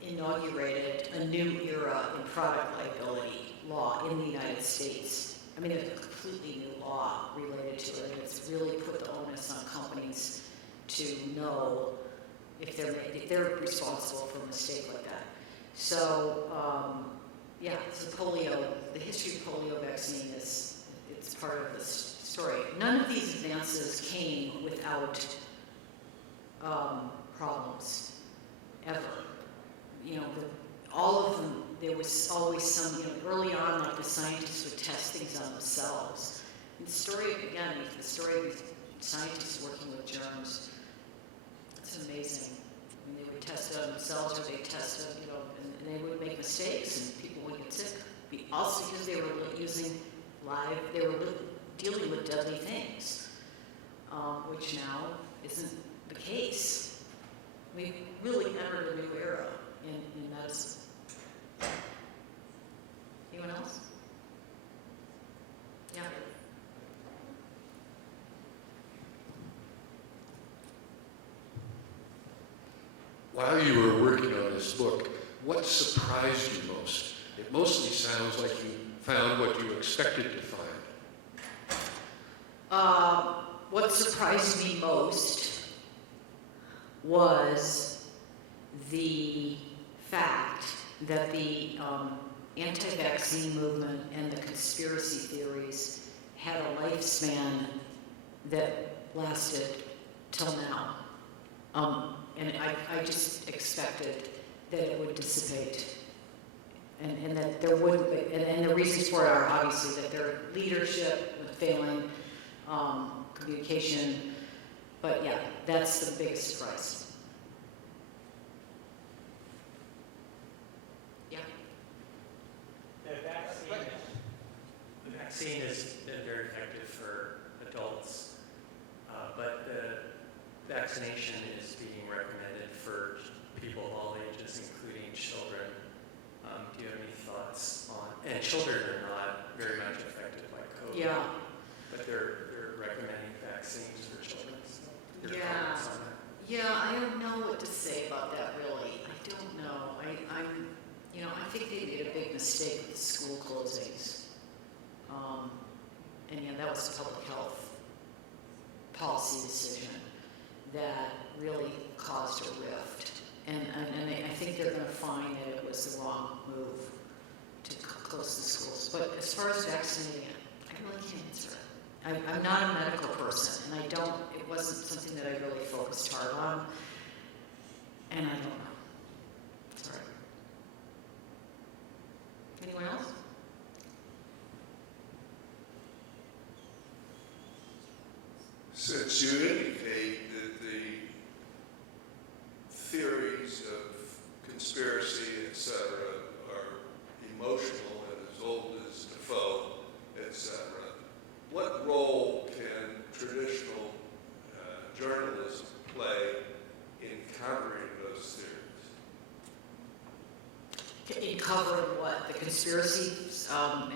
inaugurated a new era in product liability law in the United States. I mean, a completely new law related to it, and it's really put the onus on companies to know if they're responsible for a mistake like that. So, yeah, so the history of polio vaccine it's part of this story. None of these advances came without problems, ever. All of them, there was always some, early on, like the scientists would test things on themselves. And the story of these scientists working with germs, it's amazing. I mean, they would test it on themselves, or they test it, and they would make mistakes, and people would get sick. Also because they were they were dealing with deadly things, which now isn't the case. We really entered a new era in medicine. Anyone else? Yeah. While you were working on this book, what surprised you most? It mostly sounds like you found what you expected to find. What surprised me most was the fact that the anti-vaccine movement and the conspiracy theories had a lifespan that lasted till now. And I just expected that it would dissipate. And that there wouldn't be, and the reasons for it are obviously that their leadership was failing, communication, but yeah, that's the biggest surprise. Yeah. The vaccine has been very effective for adults, but the vaccination is being recommended for people of all ages, including children. Do you have any thoughts on? And children are not very much affected by COVID. Yeah. But they're recommending vaccines for children. So your Yeah. comments on that? Yeah, I don't know what to say about that really. I don't know. I think they made a big mistake with school closings. And yeah, that was a public health policy decision that really caused a rift. And I think they're going to find that it was the wrong move to close the schools. But as far as vaccinating it, I really can't answer it. I'm not a medical person, and it wasn't something that I really focused hard on, and I don't know. Sorry. Anyone else? Since you indicate that the theories of conspiracy, etc., are emotional and as old as Defoe, etc., what role can traditional journalism play in countering those theories? In covering what? The conspiracies and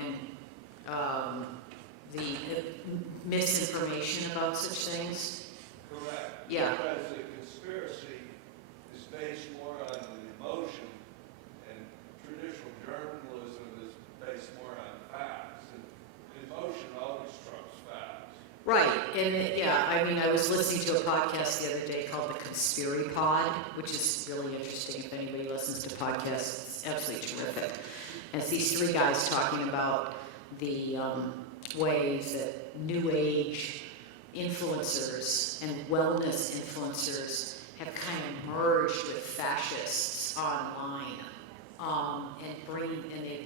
the misinformation about such things? Correct. Yeah. Because the conspiracy is based more on the emotion, and traditional journalism is based more on facts. And emotion always trumps facts. Right, and I was listening to a podcast the other day called The Conspiracy Pod, which is really interesting if anybody listens to podcasts. It's absolutely terrific. And it's these three guys talking about the ways that New Age influencers and wellness influencers have kind of merged with fascists online, and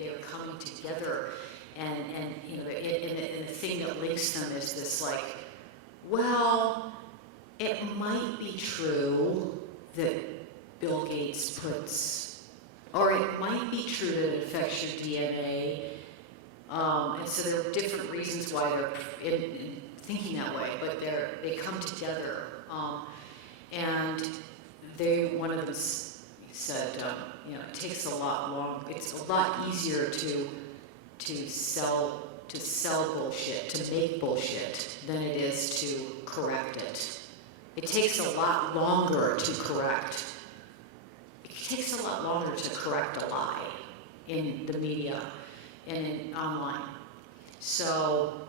they're coming together, and the thing that links them is this like, well, it might be true that Bill Gates or it might be true that it affects your DNA. And so there are different reasons why they're in thinking that way, but they come together. And one of them said, it takes a lot longer. It's a lot easier to sell bullshit, to make bullshit, than it is to correct it. It takes a lot longer to correct. It takes a lot longer to correct a lie in the media and online. So,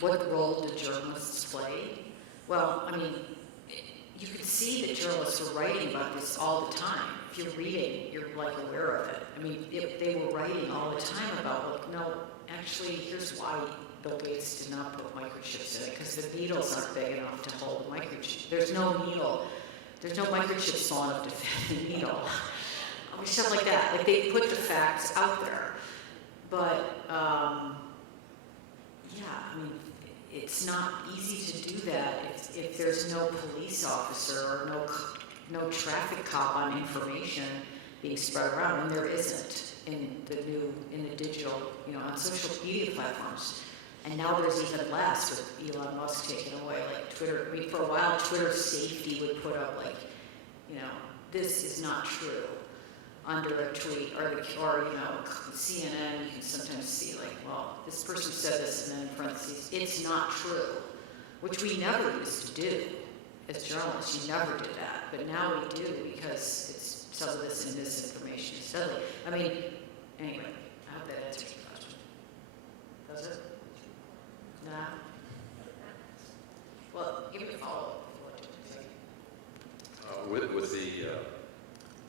what role do journalists play? Well, you can see that journalists are writing about this all the time. If you're reading, you're aware of it. They were writing all the time about, no, actually, here's why Bill Gates did not put microchips in it, because the needles aren't big enough to hold a microchip. There's no needle. There's no microchip small enough to fit the needle. Stuff like that. They put the facts out there. But, it's not easy to do that if there's no police officer or no no traffic cop on information being spread around, and there isn't in the digital, on social media platforms. And now there's even less with Elon Musk taking away, like Twitter. I mean, for a while, Twitter safety would put up like, this is not true under a tweet, or CNN, you can sometimes see like, well, this person said this, and then in parentheses, it's not true, which we never used to do as journalists. You never did that, but now we do because it's some of this and misinformation is deadly. I mean, anyway, I hope that answers your question. Does it? No? Well, give me a follow-up if you want to. With the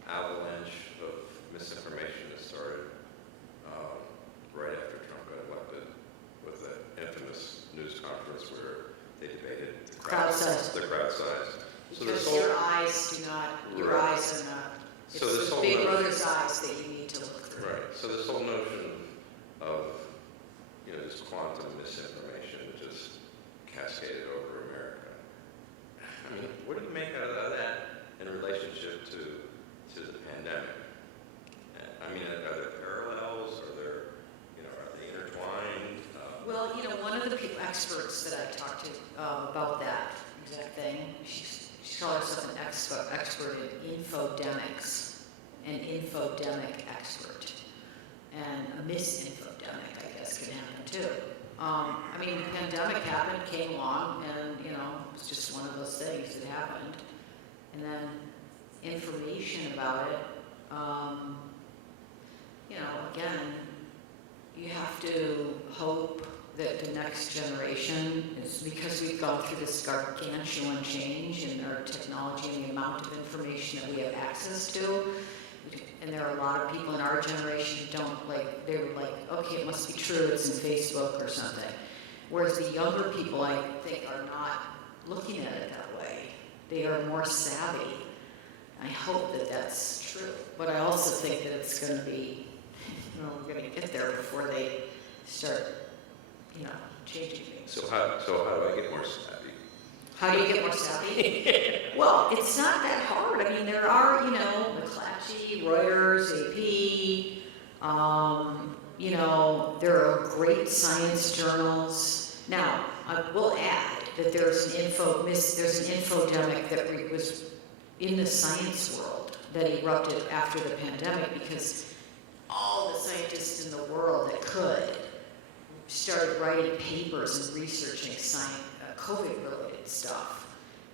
avalanche of misinformation that started right after Trump got elected, with the infamous news conference where they debated the Crowd size. The crowd size. So Because this whole, your eyes do not, your Right. eyes are not, it's So this the whole big notion- brother's eyes that you need to look through. right. So this whole notion of this quantum misinformation just cascaded over America. I mean, what do you make out of that in relationship to the pandemic? I mean, are there parallels? Are they intertwined? Well, one of the experts that I talked to about that exact thing, she called herself an expert in infodemics, an infodemic expert, and a misinfodemic, I guess, can happen too. I mean, the pandemic happened, came along, and it was just one of those things that happened, and then information about it. Again, you have to hope that the next generation is, because we've gone through this gargantuan change in our technology and the amount of information that we have access to, and there are a lot of people in our generation who don't they were like, okay, it must be true, it's in Facebook or something. Whereas the younger people, I think, are not looking at it that way. They are more savvy. I hope that that's true. But I also think that it's going to be, we're going to get there before they start, changing things. So how do I get more savvy? How do you get more savvy? Well, it's not that hard. I mean, there are, McClatchy, Reuters, AP, there are great science journals. Now, I will add that there's an infodemic that was in the science world that erupted after the pandemic, because all the scientists in the world that could started writing papers and researching COVID-related stuff.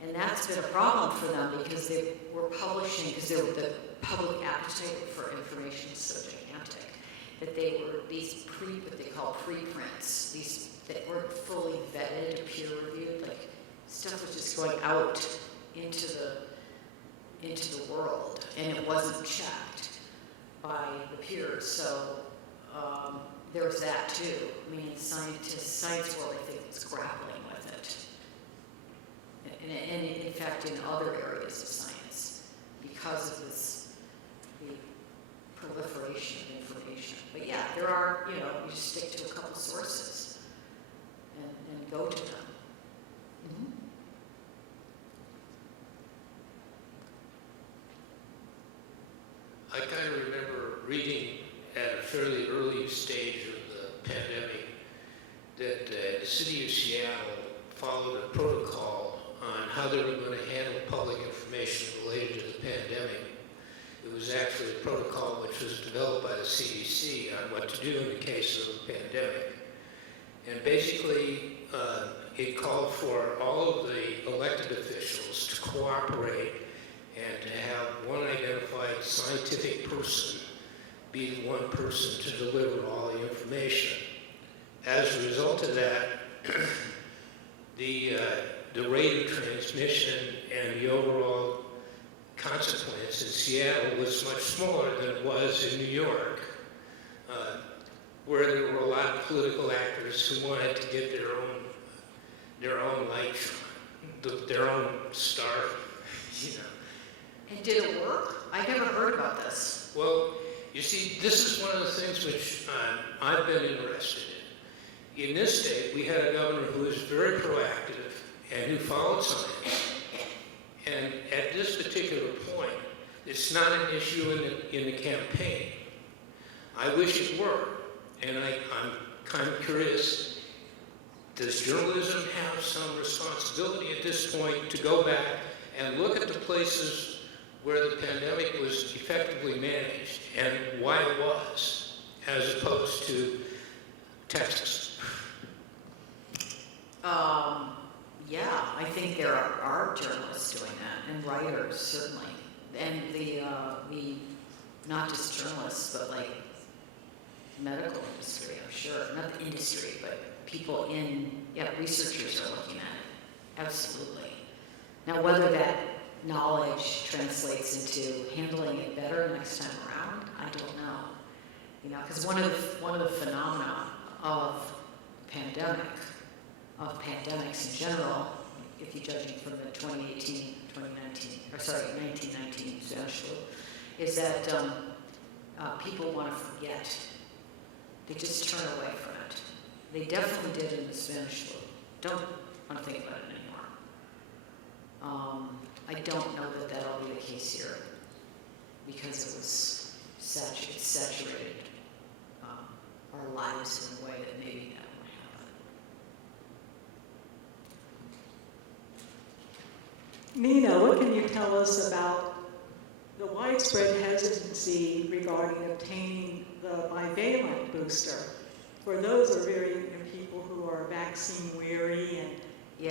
And that's been a problem for them because they were publishing, because the public appetite for information is so gigantic, that they were these what they call preprints, these that weren't fully vetted or peer-reviewed, like stuff was just going out into the world, and it wasn't checked by the peers. So there's that too. I mean, science world, I think, is grappling with it. And in fact, in other areas of science, because of the proliferation of information. But yeah, there are, you just stick to a couple sources and go to them. Mm-hmm. I kind of remember reading at a fairly early stage of the pandemic that the city of Seattle followed a protocol on how they were going to handle public information related to the pandemic. It was actually a protocol which was developed by the CDC on what to do in the case of a pandemic. And basically, it called for all of the elected officials to cooperate and to have one identified scientific person be the one person to deliver all the information. As a result of that, the rate of transmission and the overall consequence in Seattle was much smaller than it was in New York, where there were a lot of political actors who wanted to get their own light, their own star, And did it work? I never heard about this. Well, you see, this is one of the things which I've been interested in. In this state, we had a governor who was very proactive and who followed science. And at this particular point, it's not an issue in the campaign. I wish it were, and I'm kind of curious, does journalism have some responsibility at this point to go back and look at the places where the pandemic was effectively managed and why it was, as opposed to Texas? Yeah, I think there are journalists doing that, and writers, certainly. And the not just journalists, but like medical industry, I'm sure. Not the industry, but people researchers are looking at it. Absolutely. Now, whether that knowledge translates into handling it better next time around, I don't know. You know, because one of the phenomena of pandemics in general, if you're judging from the 2019 Spanish flu, is that people want to forget. They just turn away from it. They definitely did in the Spanish flu. Don't want to think about it anymore. I don't know that that'll be the case here because it was saturated our lives in a way that maybe that won't happen. Nina, what can you tell us about the widespread hesitancy regarding obtaining the bivalent booster? For those are very people who are vaccine weary and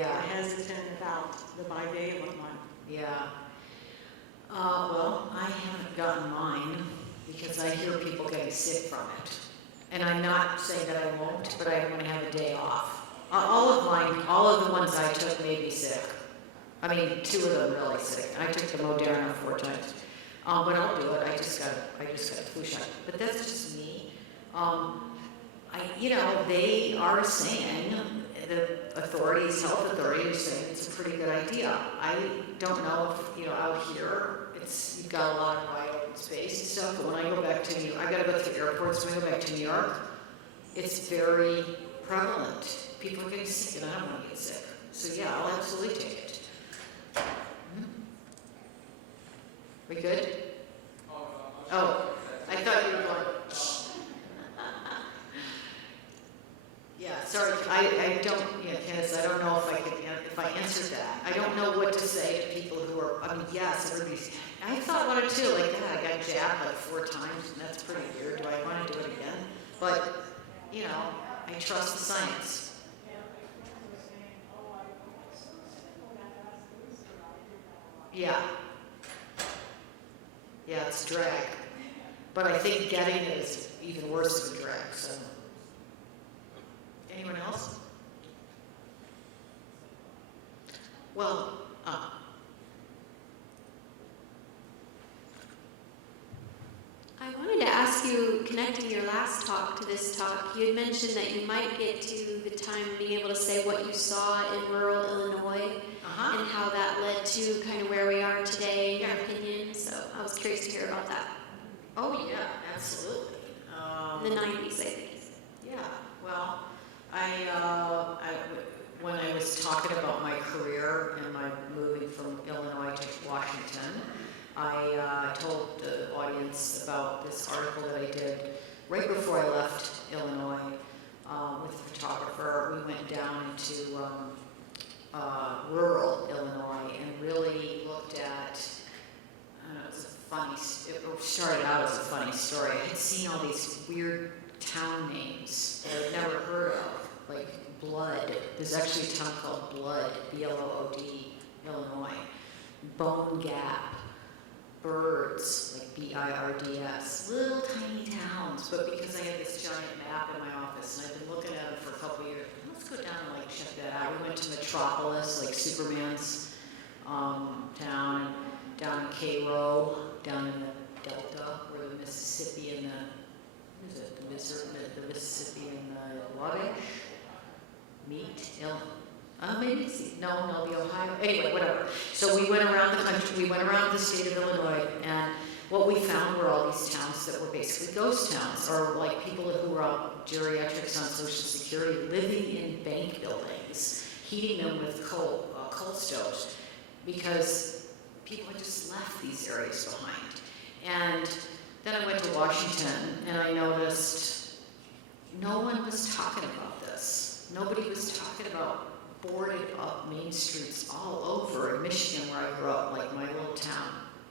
are hesitant about the bivalent one. Yeah. Well, I haven't gotten mine because I hear people getting sick from it. And I'm not saying that I won't, but I want to have a day off. All of the ones I took made me sick. I mean, 2 of them really sick. I took the Moderna 4 times. But I'll do it. I just got a flu shot. But that's just me. They are saying, the health authorities are saying it's a pretty good idea. I don't know if, out here, you've got a lot of wide open space and stuff, but when I go back to I gotta go to the airports, when I go back to New York, it's very prevalent. People are getting sick and I don't want to get sick. So yeah, I'll absolutely take it. We good? Oh, I thought you were going. Yeah, sorry, I don't, Candace, I don't know if I answered that. I don't know what to say to people who are, yes, everybody's, I thought about it too, like that. I got jabbed like 4 times, and that's pretty weird. Do I want to do it again? But, I trust the science. Yeah. Yeah, it's drag. But I think getting it is even worse than drag, so. Anyone else? Well, I wanted to ask you, connecting your last talk to this talk, you had mentioned that you might get to the time of being able to say what you saw in rural Illinois and how that led to kind of where we are today, in your opinion. So I was curious to hear about that. Oh yeah, absolutely. In the 90s, I think. Yeah, well, when I was talking about my career and my moving from Illinois to Washington, I told the audience about this article that I did right before I left Illinois with a photographer. We went down into rural Illinois and really looked at, it started out as a funny story. I had seen all these weird town names that I'd never heard of, like Blood. There's actually a town called Blood, B-L-O-O-D, Illinois. Bone Gap, Birds, like B-I-R-D-S, little tiny towns. But because I had this giant map in my office and I've been looking at it for a couple of years, let's go down and check that out. We went to Metropolis, like Superman's town, down in Cairo, down in the Delta, where the Mississippi and the Mississippi and the Wabash meet. Maybe it's the Ohio. Anyway, whatever. So we went around the country. We went around the state of Illinois, and what we found were all these towns that were basically ghost towns, or like people who were on geriatrics on Social Security, living in bank buildings, heating them with coal stoves, because people had just left these areas behind. And then I went to Washington, and I noticed no one was talking about this. Nobody was talking about boarded up main streets all over in Michigan, where I grew up, like my little town,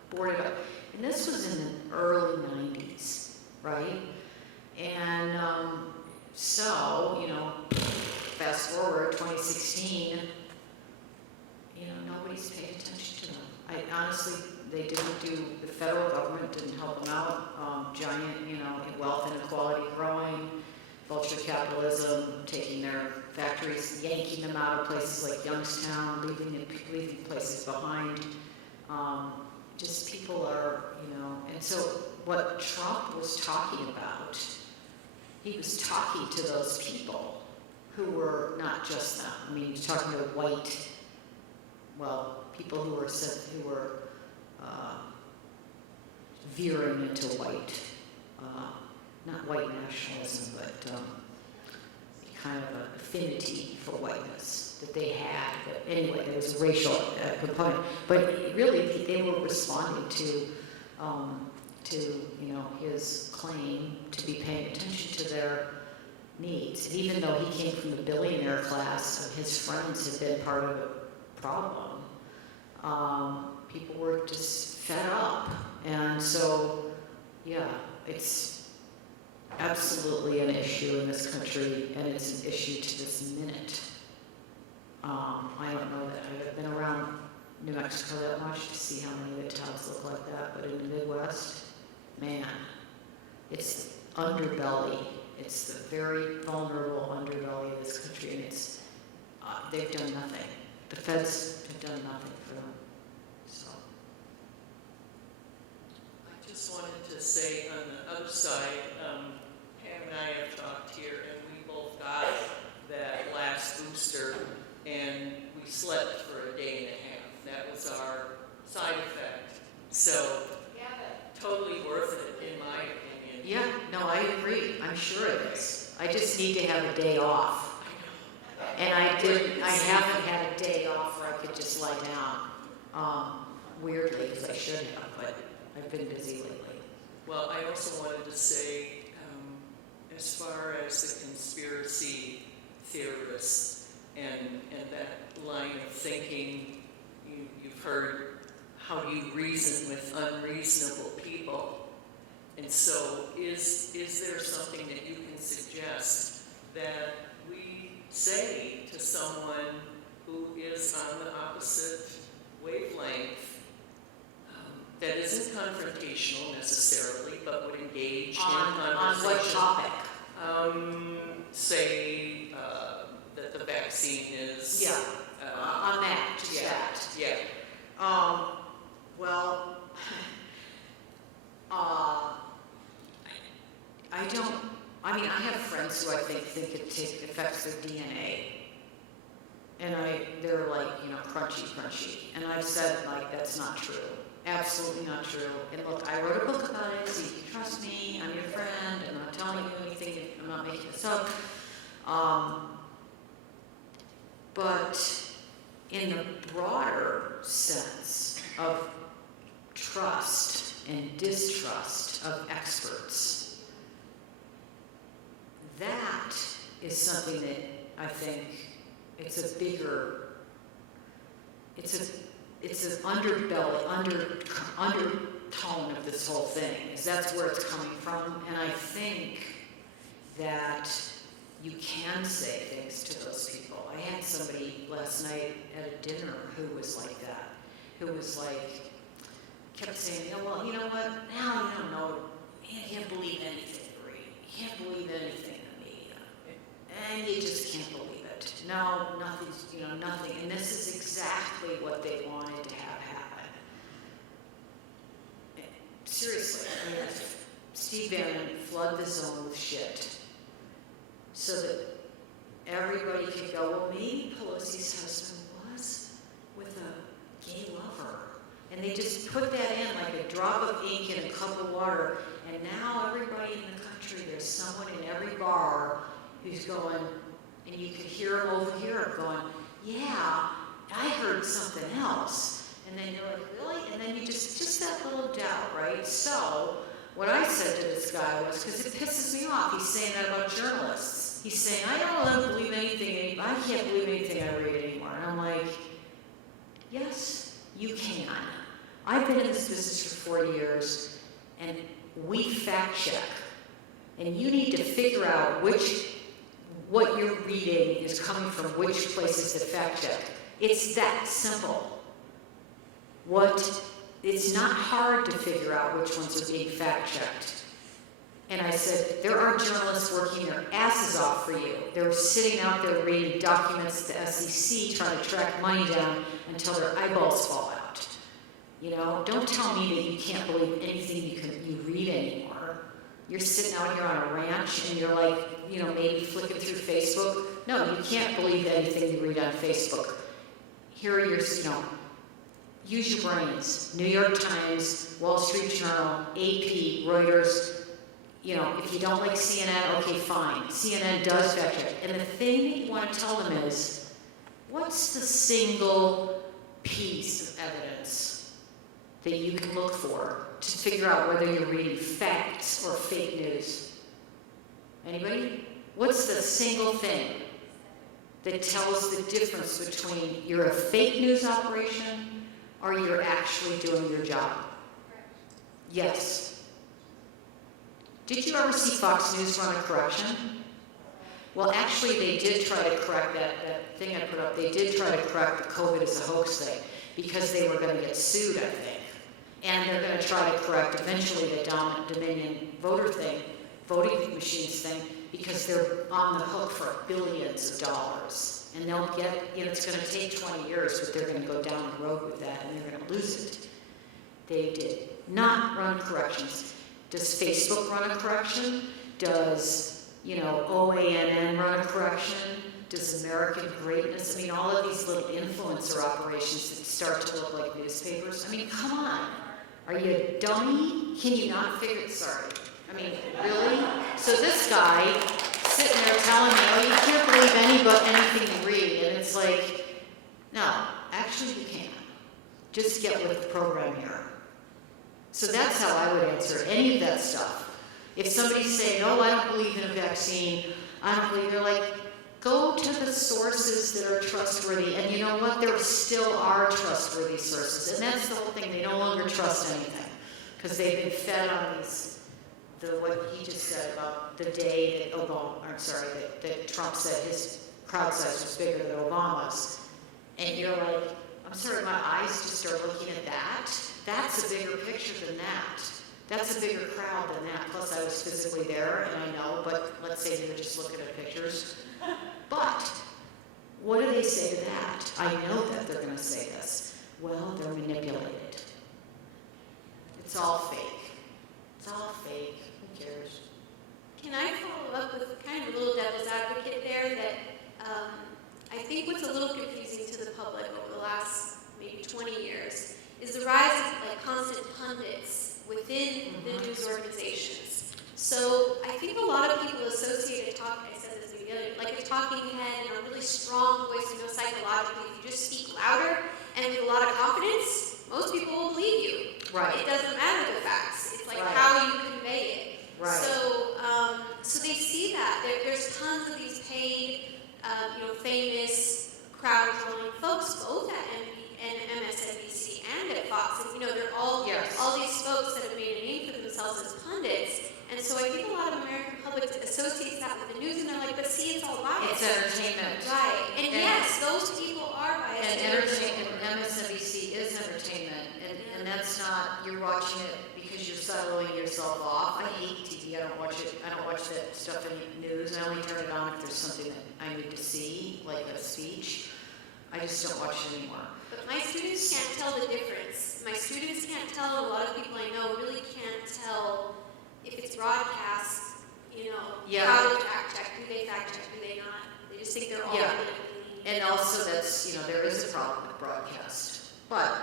boarded up. And this was in the early 90s, right? And so, fast forward 2016, nobody's paying attention to them. Honestly, they didn't do, the federal government didn't help them out. Giant, wealth inequality growing, vulture capitalism, taking their factories, yanking them out of places like Youngstown, leaving places behind. Just people are, and so what Trump was talking about, he was talking to those people who were not just them. I mean, he was talking to white, people who were veering into white, not white nationalism, but kind of an affinity for whiteness that they had. But anyway, there was a racial component. But really, they were responding to his claim to be paying attention to their needs. And even though he came from the billionaire class, his friends had been part of the problem. People were just fed up. And so, it's absolutely an issue in this country, and it's an issue to this minute. I don't know that I've been around New Mexico that much to see how many of the towns look like that, but in the Midwest, man, it's the underbelly. It's the very vulnerable underbelly of this country, and it's they've done nothing. The feds have done nothing for them. So I just wanted to say on the other side, Pam and I have talked here, and we both got that last booster, and we slept for a day and a half. That was our side effect. So, totally worth it, in my opinion. yeah, no, I agree. I'm sure it is. I just need to have a day off. And I haven't had a day off where I could just lie down. Weirdly, because I should have, but I've been busy lately. Well, I also wanted to say, as far as the conspiracy theorists and that line of thinking, you've heard how you reason with unreasonable people. And so is there something that you can suggest that we say to someone who is on the opposite wavelength, that isn't confrontational necessarily, but would engage in conversation? On what topic? Say that the vaccine is... Yeah, on that, just that. Yeah. I have friends who I think it affects their DNA. And they're like, crunchy. And I've said, that's not true. Absolutely not true. And look, I wrote a book about it, so you can trust me. I'm your friend. I'm not telling you anything. I'm not making this up. But in the broader sense of trust and distrust of experts, that is something that I think it's an underbelly, undertone of this whole thing, is that's where it's coming from. And I think that you can say things to those people. I had somebody last night at a dinner who was like that, who was like, kept saying, you know what, now you don't know, you can't believe anything, Marie. You can't believe anything in the media. And you just can't believe it. No, nothing's, nothing. And this is exactly what they wanted to have happen. Seriously, Steve Bannon flood the zone with shit so that everybody could go, well, maybe Pelosi's husband was with a gay lover. And they just put that in like a drop of ink in a cup of water. And now everybody in the country, there's someone in every bar who's going, and you could hear him over here going, yeah, I heard something else. And then you're like, really? And then you just that little doubt, right? So what I said to this guy was, because it pisses me off, he's saying that about journalists. He's saying, I don't believe anything, I can't believe anything I read anymore. And I'm like, yes, you can. I've been in this business for 40 years, and we fact check. And you need to figure out what you're reading is coming from which places to fact check. It's that simple. It's not hard to figure out which ones are being fact checked. And I said, there are journalists working their asses off for you. They're sitting out there reading documents at the SEC trying to track money down until their eyeballs fall out. You know, don't tell me that you can't believe anything you read anymore. You're sitting out here on a ranch and you're like, you know, maybe flicking through Facebook. No, you can't believe anything you read on Facebook. Here are your, you know, use your brains. New York Times, Wall Street Journal, AP, Reuters. You know, if you don't like CNN, okay, fine. CNN does fact check. And the thing that you want to tell them is, what's the single piece of evidence that you can look for to figure out whether you're reading facts or fake news? Anybody? What's the single thing that tells the difference between you're a fake news operation or you're actually doing your job? Yes. Did you ever see Fox News run a correction? Well, actually, they did try to correct that thing I put up. They did try to correct the COVID as a hoax thing because they were going to get sued, I think. And they're going to try to correct eventually the Dominion voting machines thing, because they're on the hook for billions of dollars. And they'll get, you know, it's going to take 20 years, but they're going to go down the road with that, and they're going to lose it. They did not run corrections. Does Facebook run a correction? Does, you know, OANN run a correction? Does American Greatness? I mean, all of these little influencer operations that start to look like newspapers. I mean, come on. Are you a dummy? Can you not figure it? Sorry. I mean, really? So this guy sitting there telling me, oh, you can't believe anything you read. And it's like, no, actually you can. Just get with the program here. So that's how I would answer any of that stuff. If somebody's saying, oh, I don't believe in a vaccine, I don't believe, they're like, go to the sources that are trustworthy. And you know what? There still are trustworthy sources. And that's the whole thing. They no longer trust anything because they've been fed on what he just said about the day that that Trump said his crowd size was bigger than Obama's. And you're like, I'm sorry, my eyes just start looking at that. That's a bigger picture than that. That's a bigger crowd than that. Plus, I was physically there, and I know, but let's say they were just looking at pictures. But what do they say to that? I know that they're going to say this. Well, they're manipulated. It's all fake. It's all fake. Who cares? Can I follow up with kind of a little devil's advocate there that I think what's a little confusing to the public over the last maybe 20 years is the rise of like constant pundits within the news organizations. So I think a lot of people associate a talk, I said this at the beginning, like a talking head and a really strong voice, you know, psychologically. If you just speak louder and with a lot of confidence, most people will believe you. Right. It doesn't matter the facts. It's like Right. how you convey it. Right. So they see that. There's tons of these paid, famous crowd-drawing folks, both at MSNBC and at Fox. And, they're all these folks that have made a name for themselves as pundits. And so I think a lot of American public associates that with the news, and they're like, but see, it's all biased. It's entertainment. Right. And yes, those people are biased. And entertainment, MSNBC is entertainment. And that's not, you're watching it because you're settling yourself off. I hate TV. I don't watch it. I don't watch that stuff in the news. I only turn it on if there's something that I need to see, like a speech. I just don't watch it anymore. But my students can't tell the difference. My students can't tell, a lot of people I know really can't tell if it's broadcast, how to fact check, do they fact check, do they not? They just think they're all politically. And also that's, there is a problem with broadcast. But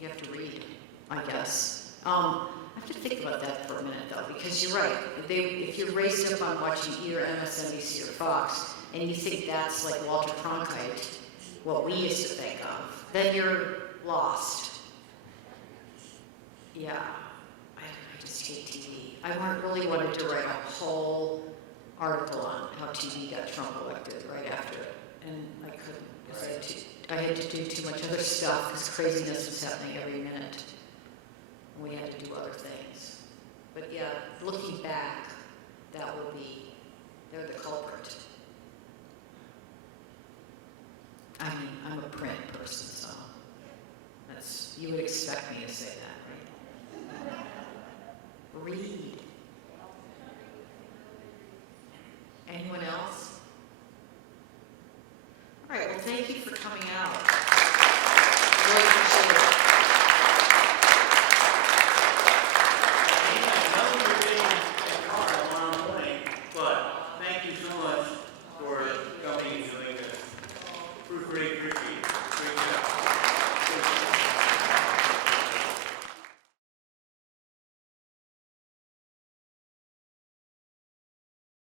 you have to read, I guess. I have to think about that for a minute, though, because you're right. If you're raised up on watching either MSNBC or Fox, and you think that's like Walter Cronkite, what we used to think of, then you're lost. Yeah, I just hate TV. I really wanted to write a whole article on how TV got Trump elected right after it, and I couldn't, because I had to do too much other stuff, because craziness was happening every minute. And we had to do other things. But yeah, looking back, that would be, they're the culprit. I mean, I'm a print person, so that's, you would expect me to say that, right? Read. Anyone else? All right, well, thank you for coming out.